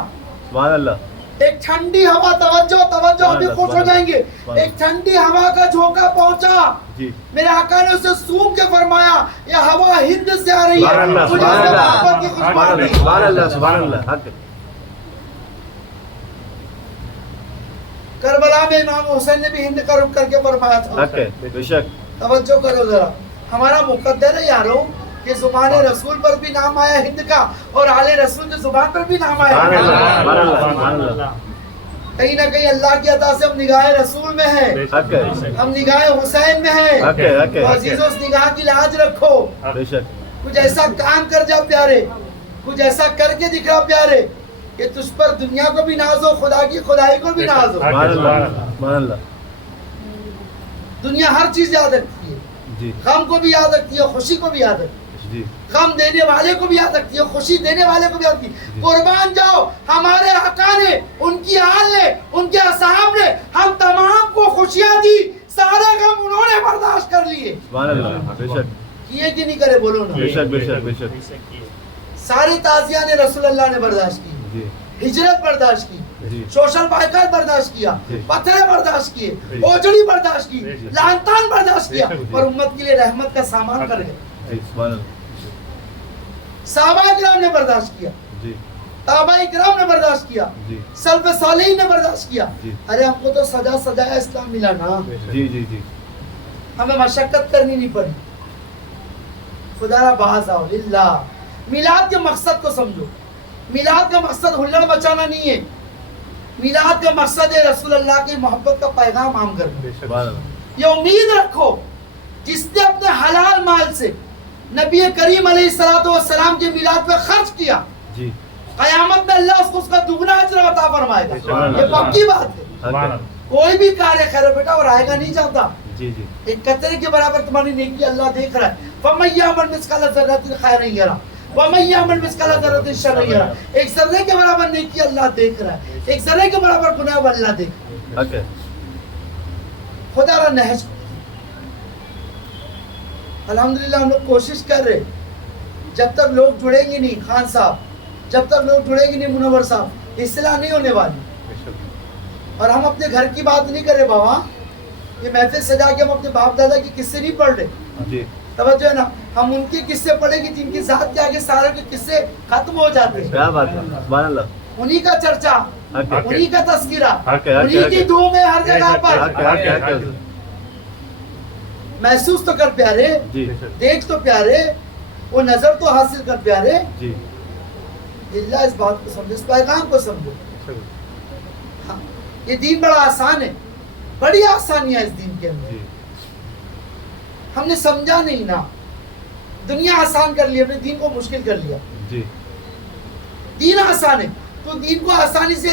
سبحان اللہ, ایک ٹھنڈی ہوا, توجہ ابھی خوش ہو جائیں گے, ایک ٹھنڈی ہوا کا جھونکا پہنچا. جی میرے آقا نے اسے سونگ کے فرمایا یہ ہوا ہند سے آ رہی سبحان ہے, اللہ مجھے سبحان اس اللہ محبت کی خوشبو آ رہی ہے. سبحان اللہ سبحان اللہ حق ہے. کربلا میں امام حسین نے بھی ہند کا رخ کر کے فرمایا تھا. حق ہے بے شک. توجہ کرو ذرا, ہمارا مقدر ہے یارو کہ زبان رسول پر بھی نام آیا ہند کا اور آل رسول کی زبان پر بھی نام آیا. سبحان اللہ سبحان اللہ سبحان اللہ. کہیں نہ کہیں اللہ کی عطا سے ہم نگاہ رسول میں ہیں, حق ہے ہم نگاہ حسین میں ہیں. حق ہے حق ہے عزیزو اس نگاہ کی لاج رکھو. بے شک. کچھ ایسا کام کر جا پیارے, کچھ ایسا کر کے دکھا پیارے کہ تجھ پر دنیا کو بھی ناز ہو, خدا کی خدائی کو بھی ناز ہو. سبحان اللہ سبحان اللہ. دنیا ہر چیز یاد رکھتی ہے, جی غم کو بھی یاد رکھتی ہے, خوشی کو بھی یاد رکھتی ہے. جی غم دینے والے کو بھی یاد رکھتی ہے, خوشی دینے والے کو بھی یاد رکھتی ہے. قربان جاؤ ہمارے آقا نے, ان کی آل نے, ان کے اصحاب نے ہم تمام کو خوشیاں دی, سارے غم انہوں نے برداشت کر لیے. سبحان اللہ بے شک. کیے کہ نہیں کرے بولو نا. بے شک بے شک بے شک. ساری تعزیہ نے رسول اللہ نے برداشت کی, جی ہجرت برداشت کی, جی سوشل بائیکاٹ برداشت کیا, جی. پتھرے برداشت کیے, اوجڑی برداشت کی, جی. لعن طعن برداشت کیا, جی. اور امت کے لیے رحمت کا سامان کر گئے. جی سبحان اللہ. صحابہ کرام نے برداشت کیا, جی تابعہ کرام نے برداشت کیا, جی سلف صالحین نے برداشت کیا. جی. ارے ہم کو تو سجایا اسلام ملا نا, جی جی جی ہمیں مشقت کرنی نہیں پڑی. خدا را باز آؤ للہ. میلاد کے مقصد کو سمجھو. میلاد کا مقصد ہلڑ بچانا نہیں ہے, میلاد کا مقصد ہے رسول اللہ کی محبت کا پیغام عام کرنا. سبحان اللہ. یہ امید رکھو جس نے اپنے حلال مال سے نبی کریم علیہ الصلوۃ والسلام کے میلاد پہ خرچ کیا, جی قیامت میں اللہ اس کو اس کا دگنا اجر عطا فرمائے گا. سبحان یہ اللہ. پکی بات ہے. حق ہے. کوئی بھی کار خیر بیٹا اور آئے گا نہیں چاہتا. جی جی ایک قطرے کے برابر تمہاری نیکی اللہ دیکھ رہا ہے. فَمَن يَعْمَلْ مِثْقَالَ ذَرَّةٍ خَيْرًا يَرَهُ وَمَن يَعْمَلْ مِثْقَالَ ذَرَّةٍ شَرًّا يَرَهُ. ایک ذرے کے برابر نیکی اللہ دیکھ رہا ہے, ایک ذرے کے برابر گناہ وہ اللہ دیکھ رہا ہے. حق ہے. خدا را نہج. الحمدللہ ہم لوگ کوشش کر رہے, جب تک لوگ جڑیں گے نہیں خان صاحب, جب تک لوگ جڑیں گے نہیں منور صاحب, اصلاح نہیں ہونے والی. اور ہم اپنے گھر کی بات نہیں کر رہے بابا, یہ محفل سجا کے ہم اپنے باپ دادا کی قصے نہیں پڑھ رہے. جی توجہ ہے نا, ہم ان کے قصے پڑھیں گے جن کی ذات کے آگے سارے کے قصے ختم ہو جاتے ہیں. کیا بات ہے. سبحان اللہ. انہی کا چرچا, حق ہے. انہی کا تذکرہ, حق ہے, حق ہے, انہی حق کی ہے. دھوم ہے ہر جگہ پر. حق ہے, حق ہے, حق ہے. محسوس تو کر پیارے, جی دیکھ تو پیارے, وہ نظر تو حاصل کر پیارے. جی اللہ اس بات کو سمجھو, اس پیغام کو سمجھو. ہاں, یہ دین بڑا آسان ہے, بڑی آسانیاں اس دین کے اندر. جی ہم نے سمجھا نہیں نا, دنیا آسان کر لی, اپنے دین کو مشکل کر لیا. جی دین آسان ہے تو دین کو آسانی سے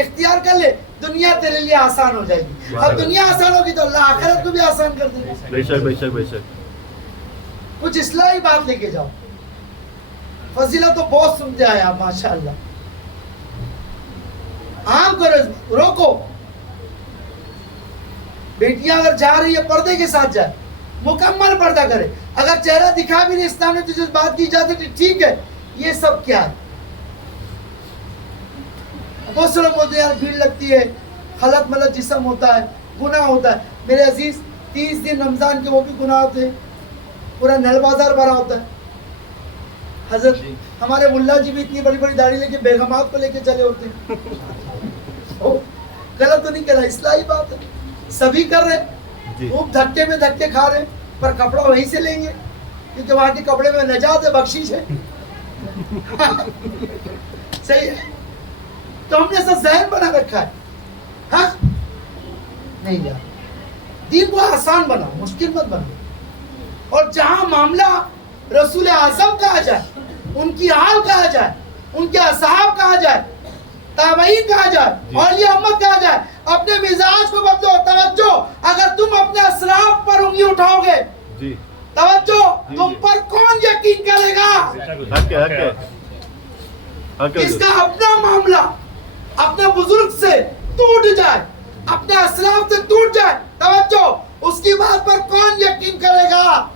اختیار کر لے, دنیا تیرے لیے آسان ہو جائے گی. اب دنیا آسان ہوگی تو اللہ آخرت کو بھی آسان کر دے گا. بے شک بے شک بے شک. کچھ اصلاحی بات لے کے جاؤ. فضیلت تو بہت سنتے آئے آپ ماشاءاللہ. عام کرو, روکو. بیٹیاں اگر جا رہی ہے پردے کے ساتھ جائے, مکمل پردہ کرے. اگر چہرہ دکھا بھی نہیں اسلام نے تجھے اس بات کی اجازت دی, ٹھیک ہے. یہ سب کیا ہے؟ بہت سے لوگ بولتے ہیں یار بھیڑ لگتی ہے, خلط ملط جسم ہوتا ہے, گناہ ہوتا ہے. میرے عزیز 30 دن رمضان کے وہ بھی گناہ ہوتے ہیں, پورا نل بازار بھرا ہوتا ہے. حضرت ہمارے ملا جی بھی اتنی بڑی بڑی داڑھی لے کے بیگمات کو لے کے چلے ہوتے ہیں. غلط تو نہیں کر رہا, اصلاحی بات ہے. سبھی کر رہے, جی خوب دھکے میں دھکے کھا رہے, پر کپڑا وہیں سے لیں گے. کیونکہ وہاں کے کپڑے میں نجات ہے، بخشش ہے. صحیح ہے. تو ہم نے ایسا ذہن بنا رکھا ہے. ہاں نہیں یار، دین کو آسان بنا، مشکل مت بنا. اور جہاں معاملہ رسول اعظم کہا جائے، ان کی آل کہا جائے، ان کے اصحاب کہا جائے، تابعین کہا جائے، اولیاء امت کہا جائے، اپنے مزاج کو بدلو. توجہ، اگر تم اپنے اسلاف پر انگلی اٹھاؤ گے، جی توجہ، تم پر کون یقین کرے گا؟ حق ہے، حق ہے، حق ہے. اس کا اپنا معاملہ اپنے بزرگ سے ٹوٹ جائے، اپنے اسلاف سے ٹوٹ جائے، توجہ، اس کی بات پر کون یقین کرے گا؟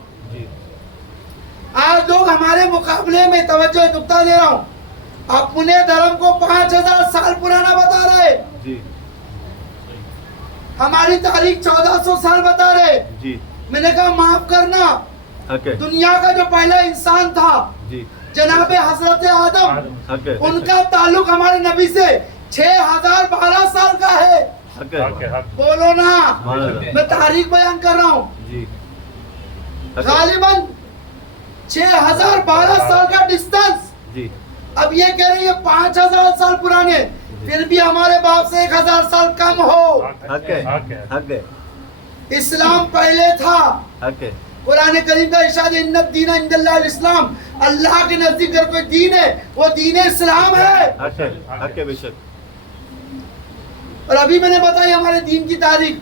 آج لوگ ہمارے مقابلے میں، توجہ نقطہ دے رہا ہوں، اپنے دھرم کو 5000 سال پرانا بتا رہے، جی ہماری تاریخ 1400 سال بتا رہے. جی میں نے کہا معاف کرنا، حق ہے، دنیا کا جو پہلا انسان تھا جی جناب حضرت آدم، حق ہے، ان کا تعلق ہمارے نبی سے 6012 سال کا ہے. حق ہے. بولو نا، سبحان اللہ. میں تاریخ بیان کر رہا ہوں. جی حق ہے. غالباً 6012 سال کا ڈسٹنس. جی اب یہ کہہ رہے ہیں 5000 سال پرانے، پھر بھی ہمارے باپ سے 1000 سال کم ہو. حق ہے، حق ہے، اسلام پہلے تھا. حق ہے. قرآن کریم کا ارشاد ہے ان الدین عند اللہ الاسلام، اللہ کے نزدیک اگر کوئی دین ہے وہ دین اسلام ہے. حق ہے، حق ہے، بے شک. اور ابھی میں نے بتائی ہمارے دین کی تاریخ.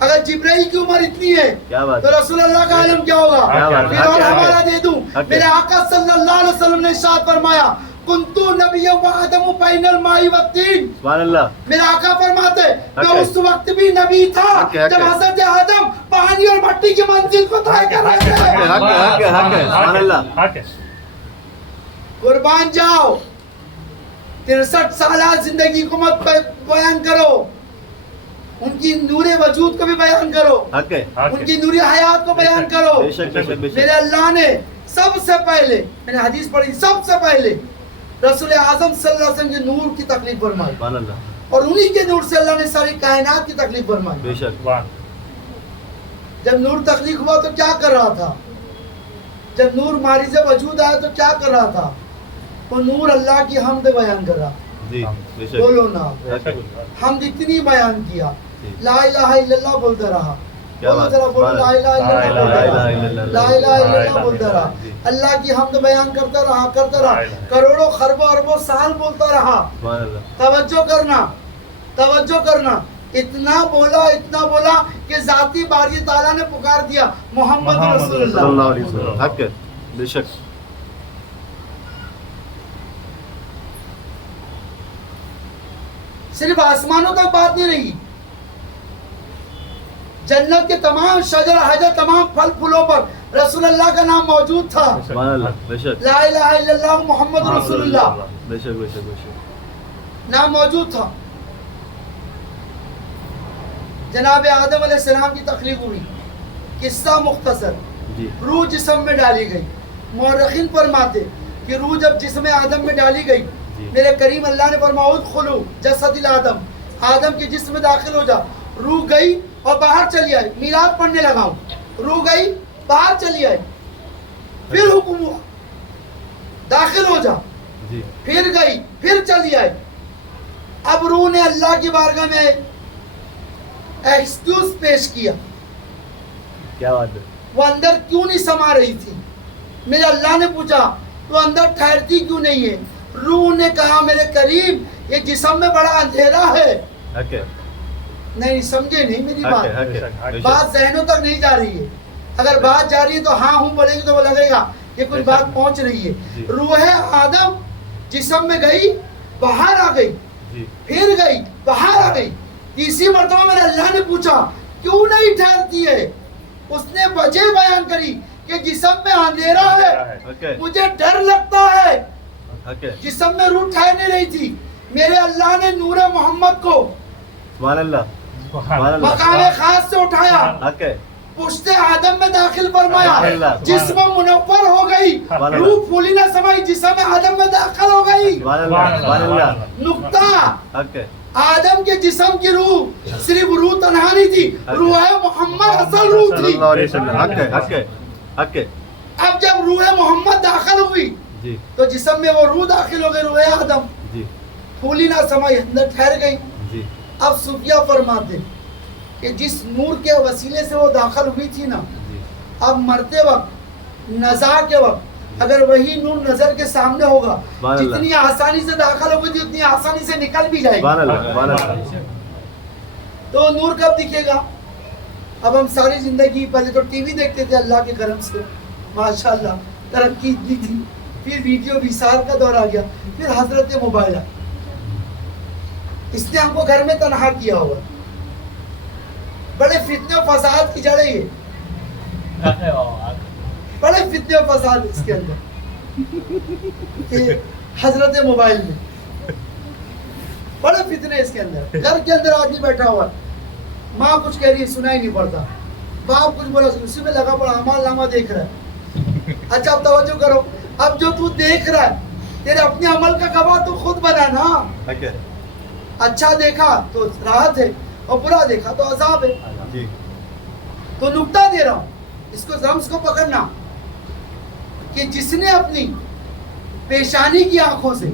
اگر جبرائیل کی عمر اتنی ہے کیا بات تو ہے. رسول اللہ کا عالم کیا ہوگا؟ کیا بات ہے. پھر اور حق ہے، حق ہے. حوالہ دے دوں، حق ہے. میرے آقا صلی اللہ علیہ وسلم نے ارشاد فرمایا کنتو نبی و آدم بین الماء والطین. سبحان اللہ. میرے آقا فرماتے میں حق ہے. اس وقت بھی نبی تھا حق ہے، حق جب ہے. حضرت آدم پانی اور مٹی کی منزل کو طے کر رہے تھے. حق ہے، حق ہے، حق ہے. سبحان اللہ. قربان جاؤ، 63 سالہ زندگی کو مت بیان کرو، ان کی نور وجود کو بھی بیان کرو، حق ہے. ان کی نوری حیات کو بیان کرو. بے شک، بے شک، بے شک. میرے اللہ نے سب سے پہلے، میں نے حدیث پڑھی، سب سے پہلے رسول اعظم صلی اللہ علیہ وسلم کے نور کی تکلیف فرمائی، سبحان اللہ. اور انہی کے نور سے اللہ نے ساری کائنات کی تکلیف فرمائی. بے شک. جب نور تخلیق ہوا تو کیا کر رہا تھا؟ جب نور مارز وجود آیا تو کیا کر رہا تھا؟ وہ نور اللہ کی حمد بیان کر رہا. جی بے شک. بولو نا، حق ہے. حمد اتنی بیان کیا، جی. لا الہ الا اللہ بولتا رہا. کیا بولو بات ذرا، ہے. بولو لا الہ الا اللہ بولتا رہا، لا الہ الا اللہ بولتا رہا. جی. اللہ کی حمد بیان کرتا رہا، کروڑوں خربوں اربوں سال بولتا رہا. سبحان اللہ. توجہ کرنا، توجہ کرنا. اتنا بولا کہ ذاتی باری تعالیٰ نے پکار دیا محمد رسول صلی اللہ اللہ. علیہ وسلم. حق ہے، بے شک. صرف آسمانوں تک بات نہیں رہی، جنت کے تمام شجر حجر، تمام پھل پھولوں پر رسول اللہ کا نام موجود تھا. سبحان اللہ. بے شک. لا الہ الا اللہ محمد رسول اللہ بے شک، بے شک، بے شک. نام موجود تھا. جناب آدم علیہ السلام کی تخلیق ہوئی، قصہ مختصر. جی روح جسم میں ڈالی گئی. مورخین فرماتے کہ روح جب جسم آدم میں ڈالی گئی، جی. میرے کریم اللہ نے فرمایا ادخلوا جسد الآدم، آدم کے جسم میں داخل ہو جا. روح گئی اور باہر چلی آئی. میلاد پڑھنے لگا ہوں. روح گئی باہر چلی آئی، پھر حکم ہوا داخل ہو جا، جی پھر گئی پھر چلی آئی. اب روح نے اللہ کی بارگاہ میں ایکسکیوز پیش کیا، کیا بات ہے. وہ اندر کیوں نہیں سما رہی تھی. میرے اللہ نے پوچھا تو اندر ٹھہرتی کیوں نہیں ہے؟ روح نے کہا میرے کریم یہ جسم میں بڑا اندھیرا ہے. حق ہے، نہیں سمجھے نہیں میری حق ہے، بات، حق ہے. بے شک. بات ذہنوں تک نہیں جا رہی ہے. اگر بات جا رہی ہے تو ہاں ہوں بولیں گے تو وہ لگے گا یہ کچھ بات پہنچ رہی ہے. جی. روح آدم جسم میں گئی باہر آ گئی، جی پھر گئی باہر آ گئی. تیسری مرتبہ میرے اللہ نے پوچھا کیوں نہیں ٹھہرتی ہے؟ اس نے وجہ بیان کری کہ جسم میں اندھیرا ہے، حق ہے، مجھے ڈر لگتا ہے. حق ہے. جسم میں روح ٹھہر نہیں رہی تھی. میرے اللہ نے نور محمد کو سبحان اللہ. سبحان اللہ. مقام خاص سے اٹھایا، حق ہے. پشت آدم میں داخل فرمایا، سبحان اللہ. جسم منور ہو گئی، سبحان اللہ. روح پھولی نہ سمائی، جسم آدم میں داخل ہو گئی. سبحان اللہ. سبحان اللہ. نقطہ. حق ہے. آدم کے جسم کی روح صرف روح تنہا نہیں تھی، روح محمد اصل روح صلی تھی. اللہ علیہ وسلم. حق ہے، حق ہے، حق ہے. اب اب جب روح محمد داخل ہوئی جی تو جسم میں وہ روح داخل ہو گئی، روح آدم جی پھولی نہ سمائی، اندر ٹھہر گئی. جی اب صوفیہ فرماتے کہ جس نور کے وسیلے سے وہ داخل ہوئی تھی نا، جی اب مرتے وقت نزا کے وقت اگر وہی نور نظر کے سامنے ہوگا، سبحان اللہ. جتنی آسانی سے داخل ہوگی تھی اتنی آسانی سے نکل بھی جائے گی. سبحان اللہ سبحان اللہ. تو نور کب دکھے گا؟ اب ہم ساری زندگی پہلے تو ٹی وی دیکھتے تھے، اللہ کے کرم سے ماشاءاللہ ترقی اتنی تھی، پھر ویڈیو ویسار کا دور آ گیا، پھر حضرت موبائل آ، اس نے ہم کو گھر میں تنہا کیا ہوا. بڑے فتنے و فساد کی جڑیں یہ، بڑے فتنے و فساد اس کے اندر کہ حضرت موبائل میں بڑے فتنے اس کے اندر. گھر کے اندر آدمی بیٹھا ہوا، ماں کچھ کہہ رہی ہے سنا ہی نہیں پڑتا، باپ کچھ بولا اسی میں لگا پڑا اعمال نامہ دیکھ رہا ہے. اچھا اب توجہ کرو، اب جو تو دیکھ رہا ہے تیرے اپنے عمل کا گواہ تو خود بنا نا. اچھا دیکھا تو راحت ہے اور برا دیکھا تو عذاب ہے. جی تو نکتہ دے رہا ہوں، اس کو رمز کو پکڑنا کہ جس نے اپنی پیشانی کی آنکھوں سے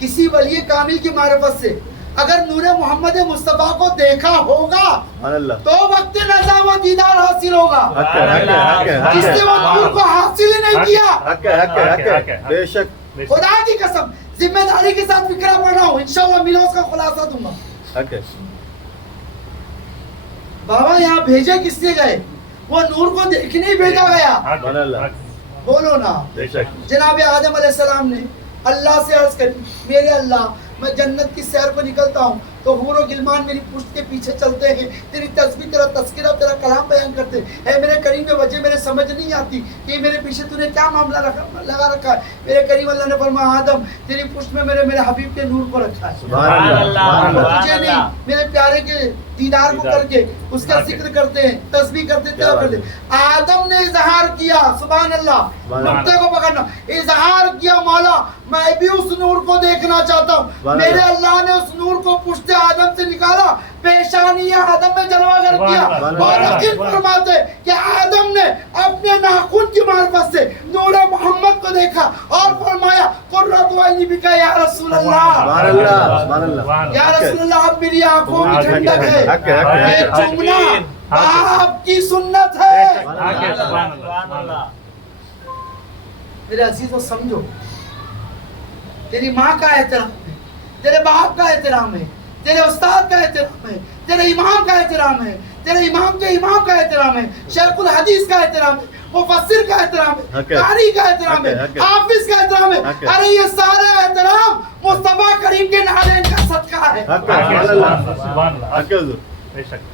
کسی ولی کامل کی معرفت سے اگر نور محمد مصطفیٰ کو دیکھا ہوگا سبحان اللہ. تو وقت نظر وہ دیدار حاصل ہوگا. حق ہے حق ہے حق ہے حق جس نے وہ نور کو حاصل ہی نہیں کیا، حق ہے حق ہے حق ہے. بے شک خدا کی قسم ذمہ داری کے ساتھ فکرہ پڑھ رہا ہوں، انشاءاللہ ملا اس کا خلاصہ دوں گا. حق ہے. بابا یہاں بھیجے کس نے گئے؟ وہ نور کو دیکھنے ہی بھیجا گیا. سبحان اللہ. بولو نا. بے شک. جناب آدم علیہ السلام نے اللہ سے عرض کری، میرے اللہ میں جنت کی سیر کو نکلتا ہوں تو حور و غلمان میری پشت کے پیچھے چلتے ہیں، تیری تسبیح تیرا تذکرہ تیرا کلام بیان کرتے ہیں. اے میرے کریم میں وجہ میرے سمجھ نہیں آتی کہ میرے پیچھے تو نے کیا معاملہ لگا رکھا ہے. میرے کریم اللہ نے فرمایا آدم تیری پشت میں میرے حبیب کے نور کو رکھا ہے. سبحان اللہ. مجھے نہیں، میرے پیارے کے دیدار کو کر کے اس کا ذکر کرتے ہیں، تسبیح کرتے ہیں، تلاوت کرتے ہیں. آدم نے اظہار کیا، سبحان اللہ، نقطے کو پکڑنا، اظہار کیا مولا میں بھی اس نور کو دیکھنا چاہتا ہوں. میرے اللہ نے اس نور کو پشت آدم سے نکالا، پیشانی آدم میں جلوہ گر کیا. اور یقین فرماتے کہ آدم نے اپنے ناخن کی معرفت سے نور محمد کو دیکھا اور فرمایا قرۃ عینی بک یا رسول اللہ. سبحان اللہ سبحان اللہ. یا رسول اللہ اب میری آنکھوں میں ٹھنڈک ہے. حق ہے حق ہے. یہ چومنا باپ کی سنت ہے. میرے عزیزو سمجھو، تیری ماں کا احترام ہے، تیرے باپ کا احترام ہے، تیرے استاد کا احترام ہے، تیرے امام کا احترام ہے، تیرے امام کے امام کا احترام ہے، شیخ الحدیث کا احترام ہے، مفسر کا احترام ہے، قاری کا احترام ہے، حافظ کا احترام ہے. ارے یہ سارے احترام مصطفیٰ کریم کے نالین کا صدقہ ہے. حق ہے. سبحان اللہ سبحان اللہ. حق ہے حضور. بے شک.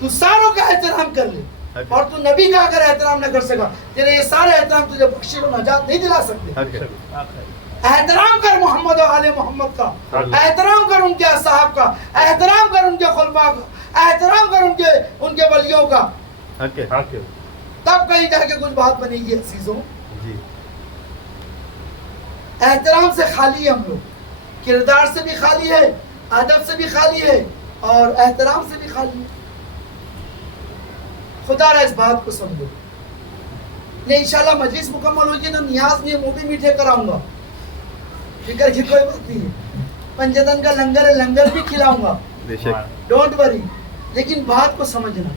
تو ساروں کا احترام کر لے، اور تو نبی کا اگر احترام نہ کر سکا تیرے یہ سارے احترام تجھے بخشی و نجات نہیں دلا سکتے. حق ہے. احترام کر محمد و آل محمد کا، احترام کر ان کے اصحاب کا، احترام کر ان کے خلفاء کا، احترام کر ان کے ولیوں کا. حق ہے. حق ہے. تب کہیں جا کے کچھ بات بنے گی عزیزوں. جی احترام سے خالی ہے ہم لوگ، کردار سے بھی خالی ہے، ادب سے بھی خالی ہے اور احترام سے بھی خالی ہے. خدا را اس بات کو سمجھو. نہیں انشاءاللہ مجلس مکمل ہوگی نا، نیاز نہیں، منہ بھی میٹھے کراؤں گا، فکر کی کوئی بات نہیں ہے. پنجتن کا لنگر ہے، لنگر بھی کھلاؤں گا، بے شک. Don't worry. لیکن بات کو سمجھنا،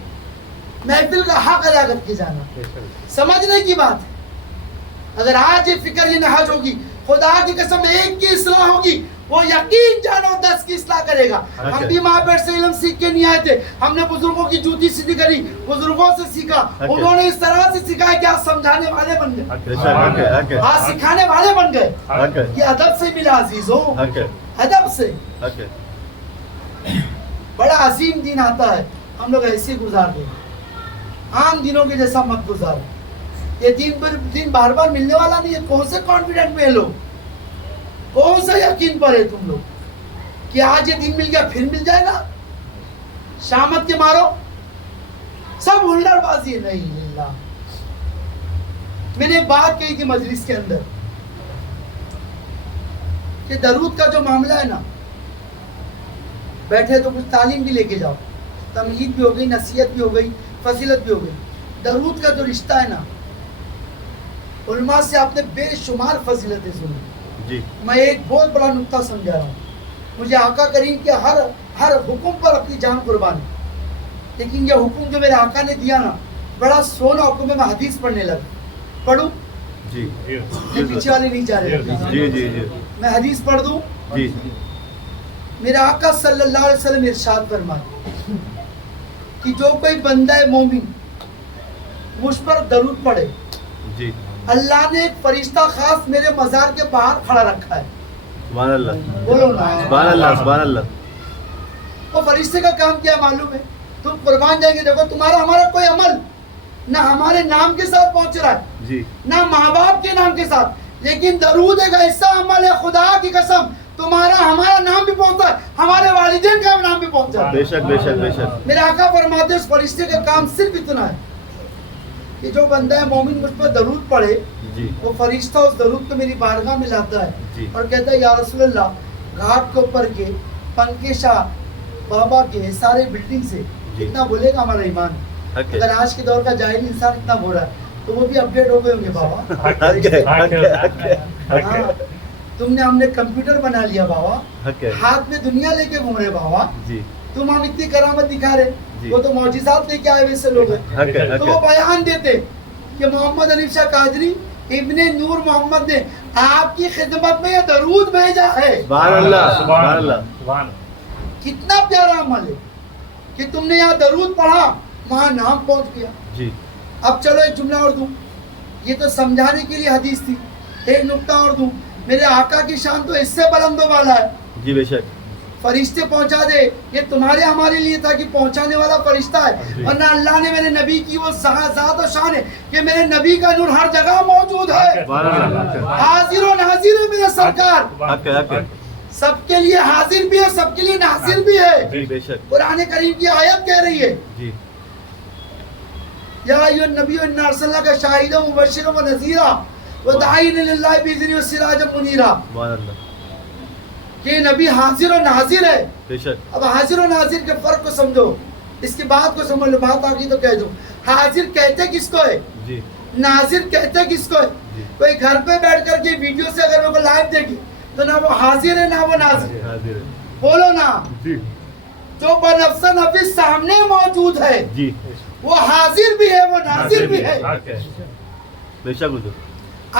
محفل کا حق ادا کر کے جانا، سمجھنے کی بات ہے. اگر آج یہ فکر یہ نہج ہوگی، خدا کی قسم ایک کی اصلاح ہوگی، وہ یقین جانو 10 کی اصلاح کرے گا. ہم بھی ماں پیٹ سے علم سیکھ کے نہیں آئے تھے، ہم نے بزرگوں کی جوتی سیدھی کری، بزرگوں سے سیکھا، انہوں نے اس طرح سے سکھایا کہ آپ سمجھانے والے بن گئے، بے شک. حق ہے حق ہے. آپ سکھانے والے بن گئے. حق ہے. یہ ادب سے ملا عزیزوں، حق ہے. ادب سے. حق ہے. بڑا عظیم دن آتا ہے، ہم لوگ ایسے ہی گزار دیں، عام دنوں کے جیسا مت گزارو. یہ دن بار بار ملنے والا نہیں ہے. کون سے کانفیڈنٹ میں لوگ، کون سا یقین پر ہے تم لوگ کہ آج یہ دن مل گیا پھر مل جائے گا؟ شامت کے مارو سب ہلڑ بازی ہے. نہیں اللہ، میں نے ایک بات کہی تھی مجلس کے اندر کہ درود کا جو معاملہ ہے نا، بیٹھے تو کچھ تعلیم بھی لے کے جاؤ، تمہید بھی ہو گئی، نصیحت بھی ہو گئی، فضیلت بھی ہو گئی. درود کا جو رشتہ ہے نا، علماء سے آپ نے بے شمار فضیلتیں سنی. جی میں ایک بہت بڑا نقطہ سمجھا رہا ہوں. مجھے آقا کریم کے ہر حکم پر اپنی جان قربان ہے. لیکن یہ حکم جو میرے آقا نے دیا نا, بڑا سونا حکم ہے. میں حدیث پڑھنے لگا. پڑھوں؟ جی یہ پیچھے والے نہیں جا رہے. جی جی جی میں حدیث پڑھ دوں. جی میرے آقا صلی اللہ علیہ وسلم ارشاد فرماتے کہ جو کوئی بندہ مومن مجھ پر درود پڑھے, جی اللہ نے ایک فرشتہ خاص میرے مزار کے باہر کھڑا رکھا ہے. سبحان اللہ بولو نا. سبحان اللہ سبحان اللہ. وہ فرشتے کا کام کیا معلوم ہے؟ تم قربان جائیں گے. دیکھو تمہارا ہمارا کوئی عمل نہ ہمارے نام کے ساتھ پہنچ رہا ہے, جی نہ ماں باپ کے نام کے ساتھ, لیکن درود ایک ایسا عمل ہے, خدا کی قسم تمہارا ہمارا نام بھی پہنچتا ہے, ہمارے والدین کا نام بھی پہنچتا ہے. بے شک بے شک بے شک. میرے آقا فرماتے ہیں اس فرشتے کا کام صرف اتنا ہے کہ جو بندہ مومن مجھ پر درود پڑھے, جی وہ فرشتہ اس درود کو میری بارگاہ میں لاتا ہے جی اور کہتا ہے یا رسول اللہ, گھاٹ کے اوپر کے پنکے شاہ بابا کے سارے بلڈنگ سے جی. اتنا بولے گا ہمارا ایمان. حق ہے اگر آج کے دور کا جاہل انسان اتنا بول رہا ہے تو وہ بھی اپڈیٹ ہو گئے ہوں گے بابا. حق ہے حق ہے حق ہے ہاں, تم نے ہم نے کمپیوٹر بنا لیا بابا, حق ہے. ہاتھ میں دنیا لے کے گھوم رہے بابا. جی تم ہم اتنی کرامت دکھا رہے, جی. وہ تو معجزات لے کے آئے ہوئے سے لوگ ہیں. حق ہے حق تو وہ ہے. بیان دیتے کہ محمد حنیف شاہ قادری ابن نور محمد نے آپ کی خدمت میں یہ درود بھیجا ہے. سبحان اللہ سبحان اللہ. سبحان کتنا پیارا عمل ہے کہ تم نے یہاں درود پڑھا, وہاں نام پہنچ گیا. جی اب چلو ایک جملہ اور دوں, یہ تو سمجھانے کے لیے حدیث تھی. ایک نقطہ اور دوں, میرے آقا کی شان تو اس سے بلند و بالا ہے. جی بے شک. فرشتے پہنچا دے, یہ تمہارے ہمارے لیے تھا کہ پہنچانے والا فرشتہ ہے, ورنہ اللہ نے میرے نبی کی وہ ذات و شان ہے کہ میرے نبی کا نور ہر جگہ موجود ہے. سبحان اللہ. حاضر و ناظر ہے میرا سرکار, حق ہے حق ہے. سب کے لیے حاضر بھی ہے, سب کے لیے ناظر بھی ہے. جی بے شک. قرآن کریم کی آیت کہہ رہی ہے جی یا ایھا النبی انا ارسلناک شاہدا و مبشرا و نذیرا وداعیا الی اللہ باذنہ وسراجا منیرا. سبحان اللہ. کہ نبی حاضر و ناظر ہے. بے شک. اب حاضر و ناظر کے فرق کو سمجھو, اس کی بات کو سمجھ لو. بات آگئی تو کہہ دوں, حاضر کہتے کس کو ہے, جی ناظر کہتے کس کو ہے. جی کوئی گھر پہ بیٹھ کر کے ویڈیو سے اگر وہ کو لائیو دیکھے تو نہ وہ حاضر ہے نہ وہ ناظر ہے. حاضر ہے. بولو نا. جی جو بنفس نفس سامنے موجود ہے جی وہ حاضر بھی ہے, وہ ناظر بھی ہے. حق ہے. بے شک حضور.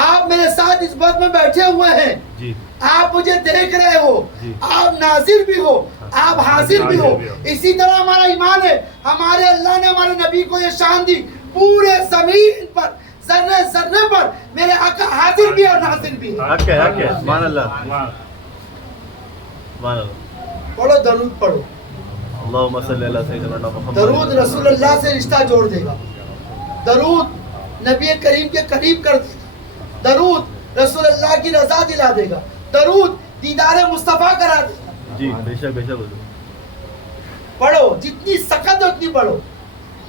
آپ میرے ساتھ اس بات میں بیٹھے ہوئے ہیں, جی آپ مجھے دیکھ رہے ہو, جی. آپ ناظر بھی ہو, آپ حاضر بھی ہو. اسی طرح ہمارا ایمان ہے, ہمارے اللہ نے ہمارے نبی کو یہ شان دی, پورے زمین پر ذرے ذرے پر میرے آقا حاضر بھی اور ناظر بھی ہے. حق ہے حق ہے. سبحان اللہ سبحان سبحان اللہ. پڑھو درود پڑھو. اللہم صلی اللہ سیدنا محمد. درود رسول اللہ سے رشتہ جوڑ دے گا. درود نبی کریم کے قریب کر دے گا. درود رسول اللہ کی رضا دلا دے گا. درود دیدار مصطفیٰ کرا دے گا. جی بے شک بے شک حضور. پڑھو جتنی سخت ہے اتنی پڑھو.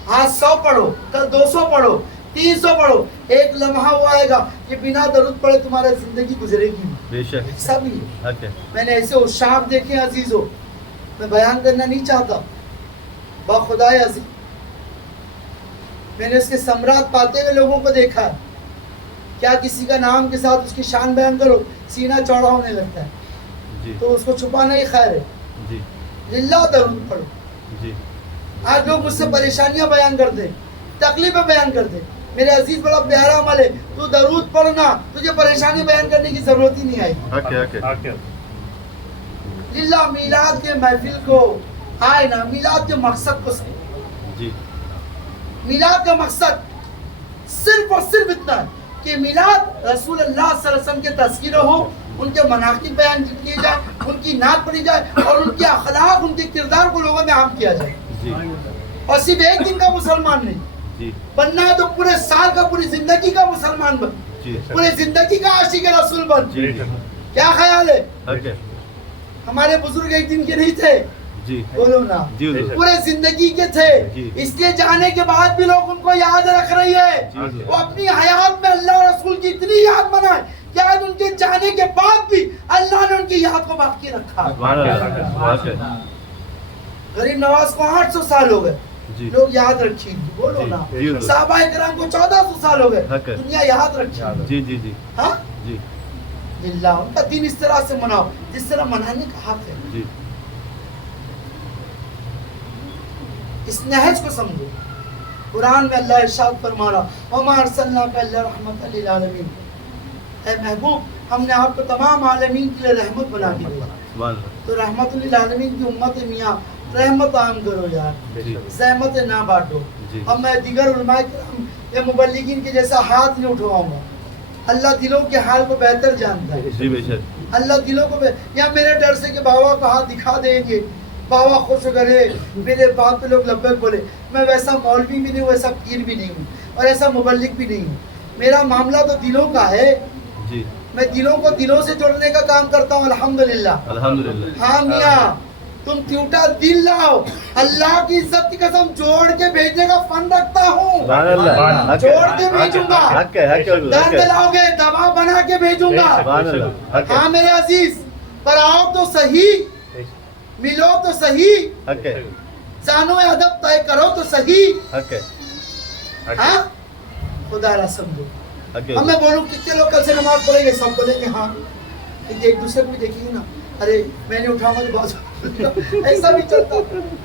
آج 100 پڑھو, کل 200 پڑھو, 300 پڑھو. ایک لمحہ وہ آئے گا کہ بنا درود پڑھے تمہاری زندگی گزرے گی. بے شک. ایسا بھی ہے. حق ہے. میں نے ایسے اشاق دیکھے عزیزو, میں بیان کرنا نہیں چاہتا, با خدائے عزیز میں نے اس کے ثمرات پاتے ہوئے لوگوں کو دیکھا ہے. کیا کسی کا نام کے ساتھ اس کی شان بیان کرو سینہ چوڑا ہونے لگتا ہے, جی تو اس کو چھپانا ہی خیر ہے. جی للہ درود پڑھو. جی آج لوگ مجھ سے پریشانیاں بیان کرتے ہیں, تکلیفیں بیان کرتے ہیں. میرے عزیز بڑا پیارا عمل ہے, تو درود پڑھنا, تجھے پریشانی بیان کرنے کی ضرورت ہی نہیں آئی. حق ہے حق ہے. حق ہے. للہ میلاد کے محفل کو آئے نا, میلاد کے مقصد کو سمجھو. جی میلاد کا مقصد صرف اور صرف اتنا ہے کہ میلاد رسول اللہ صلی اللہ علیہ وسلم کے تذکرہ ہو, ان کے مناقب بیان کیے جائے, ان کی نعت پڑھی جائے اور ان کے اخلاق, ان کے کردار کو لوگوں میں عام کیا جائے. جی اور صرف ایک دن کا مسلمان نہیں جی بننا ہے, تو پورے سال کا, پوری زندگی کا مسلمان بن, جی پورے زندگی کا عاشق رسول بن. جی کیا خیال ہے؟ حق ہے. ہمارے بزرگ ایک دن کے نہیں تھے, جی بولو نا, جی حضور. پورے زندگی کے تھے. جی. اس لیے جانے کے بعد بھی لوگ ان کو یاد رکھ رہی ہے. جی حضور. وہ اپنی حیات میں اللہ اور رسول کی اتنی یاد بنائے کہ آج ان کے جانے کے بعد بھی اللہ نے ان کی یاد کو باقی رکھا. سبحان اللہ. حق ہے. غریب نواز کو 800 سال ہو گئے, جی لوگ یاد رکھیے بولو نا جی حضور. صحابہ کرام کو 1400 سال ہو گئے حق ہے. دنیا یاد رکھیے جی جی جی ہاں جی للہ ان کا دین اس طرح سے مناؤ جس طرح منانے کا حق ہے جی اس نہج کو سمجھو قرآن میں اللہ ارشاد فرما رہا وما ارسلناک الا رحمت للعالمین اے محبوب ہم نے آپ کو تمام عالمین کے لیے رحمت بنا کے دیا سبحان اللہ. تو رحمت للعالمین کی امت میاں رحمت عام کرو یار جی زحمت نہ بانٹو جی اب میں دیگر علماء کرام یا مبلغین کے جیسا ہاتھ نہیں اٹھواؤں گا اللہ دلوں کے حال کو بہتر جانتا ہے جی بے شک. اللہ دلوں کو یا میرے ڈر سے کہ بابا کو ہاتھ دکھا دیں گے بابا خوش کرے میرے بات پہ لوگ لبیک بولے میں ویسا مولوی بھی نہیں ہوں ویسا پیر بھی نہیں ہوں اور ایسا مبلغ بھی نہیں ہوں میرا معاملہ تو دلوں کا ہے جی میں دلوں کو دلوں سے جوڑنے کا کام کرتا ہوں الحمدللہ الحمدللہ. ہاں میاں تم ٹوٹا دل لاؤ اللہ کی عزت کی قسم جوڑ کے بھیجنے کا فن رکھتا ہوں سبحان اللہ. حق جوڑ ہے کے بھیجوں گا حق ہے حق ہے حضور. حق درد ہے. لاؤ گے دوا بنا کے بھیجوں گا سبحان اللہ. حق ہے ہاں میرے عزیز پر آؤ تو صحیح ملو تو صحیح حق ہے زانو ادب طے کرو تو صحیح حق ہے ہاں خدا را سمجھو حق ہے اب میں بولوں کتنے لوگ کل سے نماز پڑھیں گے سب بولیں گے ہاں ایک دوسرے کو بھی دیکھیں گے نا ارے میں نے اٹھاؤں گا تو بات ایسا بھی چلتا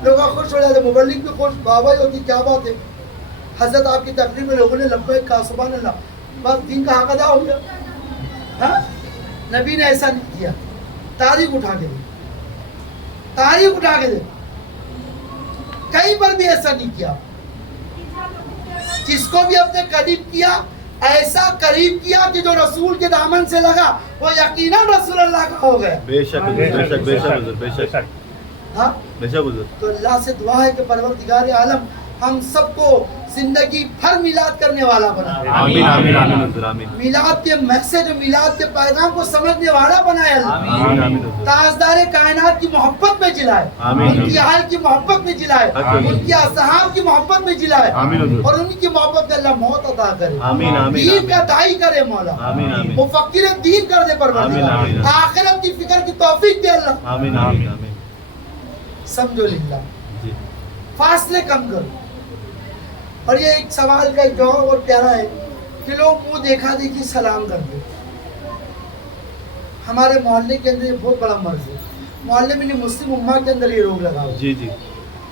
لوگ خوش ہو جاتے مبلغ بھی خوش بابا ہوتی کیا بات ہے حضرت آپ کی تقریر میں لوگوں نے لبیک کہا سبحان اللہ بس دین کا حق ادا ہو گیا ہاں نبی نے ایسا نہیں کیا تاریخ اٹھا کے دے تاریخ اٹھا کے دے کہیں پر بھی ایسا نہیں کیا جس کو بھی اپنے قریب کیا ایسا قریب کیا کہ جو رسول کے دامن سے لگا وہ یقیناً رسول اللہ کا ہو گیا بے شک بے شک بے شک حضور. بے شک ہاں بے شک حضور. تو اللہ سے دعا ہے کہ پروردگار عالم ہم سب کو زندگی بھر میلاد کرنے والا بنا آمین آمین آمین حضور. آمین میلاد کے میسج میلاد کے پیغام کو سمجھنے والا بنائے اللہ آمین آمین حضور. تاجدار کائنات کی محبت میں جلائے آمین. ان کی آل کی محبت میں جلائے آمین. ان کی اصحاب کی محبت میں جلائے آمین حضور. اور ان کی محبت میں اللہ موت عطا کرے آمین آمین دین کا دائی کرے مولا آمین آمین مفکر دین کر دے آمین، آمین. پروردگار آخرت کی فکر کی توفیق دے اللہ آمین آمین آمین. سمجھو للہ جی فاصلے کم کرو اور یہ ایک سوال کا ایک جواب اور پیارا ہے کہ لوگ منہ دیکھا دیکھی سلام کرتے ہمارے محلے کے اندر یہ بہت بڑا مرض ہے محلے میں نہیں مسلم امہ کے اندر یہ روگ لگا ہوا جی جی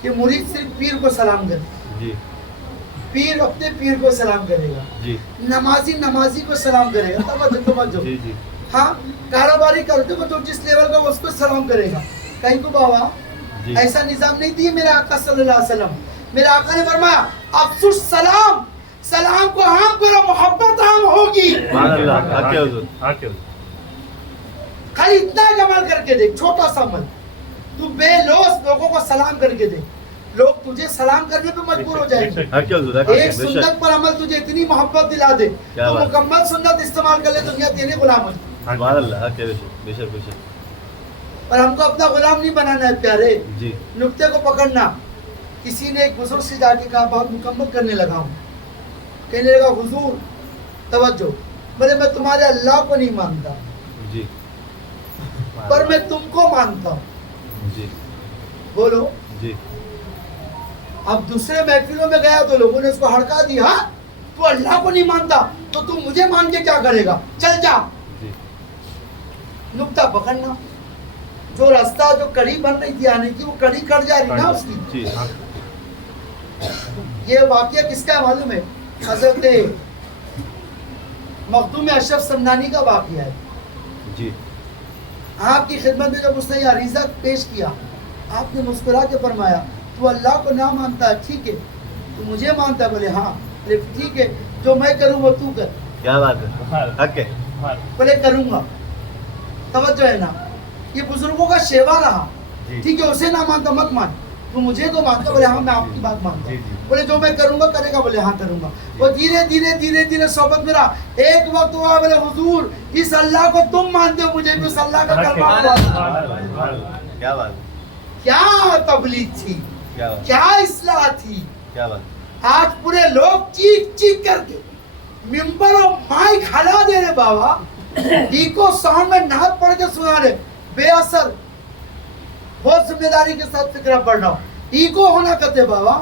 کہ مرید صرف پیر کو سلام کرے جی پیر اپنے پیر کو سلام کرے گا جی نمازی نمازی کو سلام کرے گا توجہ جی جی ہاں کاروباری کرتے ہو جو جس لیول کا وہ اس کو سلام کرے گا کہیں کو بابا جی. ایسا نظام نہیں دیے میرے آقا صلی اللہ علیہ وسلم میرے آقا نے فرمایا افسوس سلام سلام کو عام کرو محبت عام ہوگی سبحان اللہ. حق ہے حضور. خالی اتنا ہی عمل کر کے دیکھ چھوٹا سا عمل تو بے لوث لوگوں کو سلام کر کے دیکھ لوگ تجھے سلام کرنے پہ مجبور ہو جائیں گے حق ہے حضور. حق ہے. ایک بے شک سنت پر عمل تجھے اتنی محبت دلا دے کیا تو بات. مکمل سنت استعمال کر لے دنیا تیرے غلام ہو جائے سبحان اللہ. حق ہے. بے شک بے شک بے شک. پر ہم کو اپنا غلام نہیں بنانا ہے پیارے جی نقطے کو پکڑنا کسی نے ایک بزرگ سے جا کے کہا بات مکمل کرنے لگا ہوں کہنے لگا حضور توجہ بولے میں تمہارے اللہ کو نہیں مانتا جی پر میں تم کو مانتا ہوں جی بولو جی اب دوسرے محفلوں میں گیا تو لوگوں نے اس کو ہڑکا دیا ہاں تو اللہ کو نہیں مانتا تو تم مجھے مان کے کیا کرے گا چل جا جی نقطہ پکڑنا جو راستہ جو کڑی بن رہی تھی آنے کی وہ کڑی کٹ جا رہی نا اس کی جی یہ واقعہ کس کا معلوم ہے حضرت مخدوم اشرف سمنانی کا واقعہ ہے جی آپ کی خدمت میں جب اس نے یہ عریضہ پیش کیا آپ نے مسکرا کے فرمایا تو اللہ کو نہ مانتا ہے ٹھیک ہے تو مجھے مانتا ہے بولے ہاں ٹھیک ہے جو میں کروں وہ تو کر کیا بات ہے. حق ہے. بولے کروں گا توجہ ہے نا یہ بزرگوں کا شیوا رہا جی ٹھیک ہے اسے نہ مانتا مت مان تو مجھے تو مانتا بولے ہاں میں آپ کی بات مانتا جی ہوں جی بولے جو میں کروں گا کرے گا بولے ہاں کروں گا وہ دھیرے دھیرے دھیرے دھیرے صحبت میں رہا ایک وقت ہوا بولے حضور اس اللہ کو تم مانتے ہو مجھے بھی اس اللہ کا کلمہ پڑھنا کیا بات. کیا تبلیغ تھی کیا بات. کیا اصلاح تھی کیا بات. آج پورے لوگ چیخ چیخ کر کے ممبر اور مائک ہلا دے رہے بابا ایکو ساؤنڈ میں نعت پڑھ کے سنا رہے بے اثر بہت ذمہ داری کے ساتھ فکرہ پڑھ رہا ہوں ایکو ہونا کہتے بابا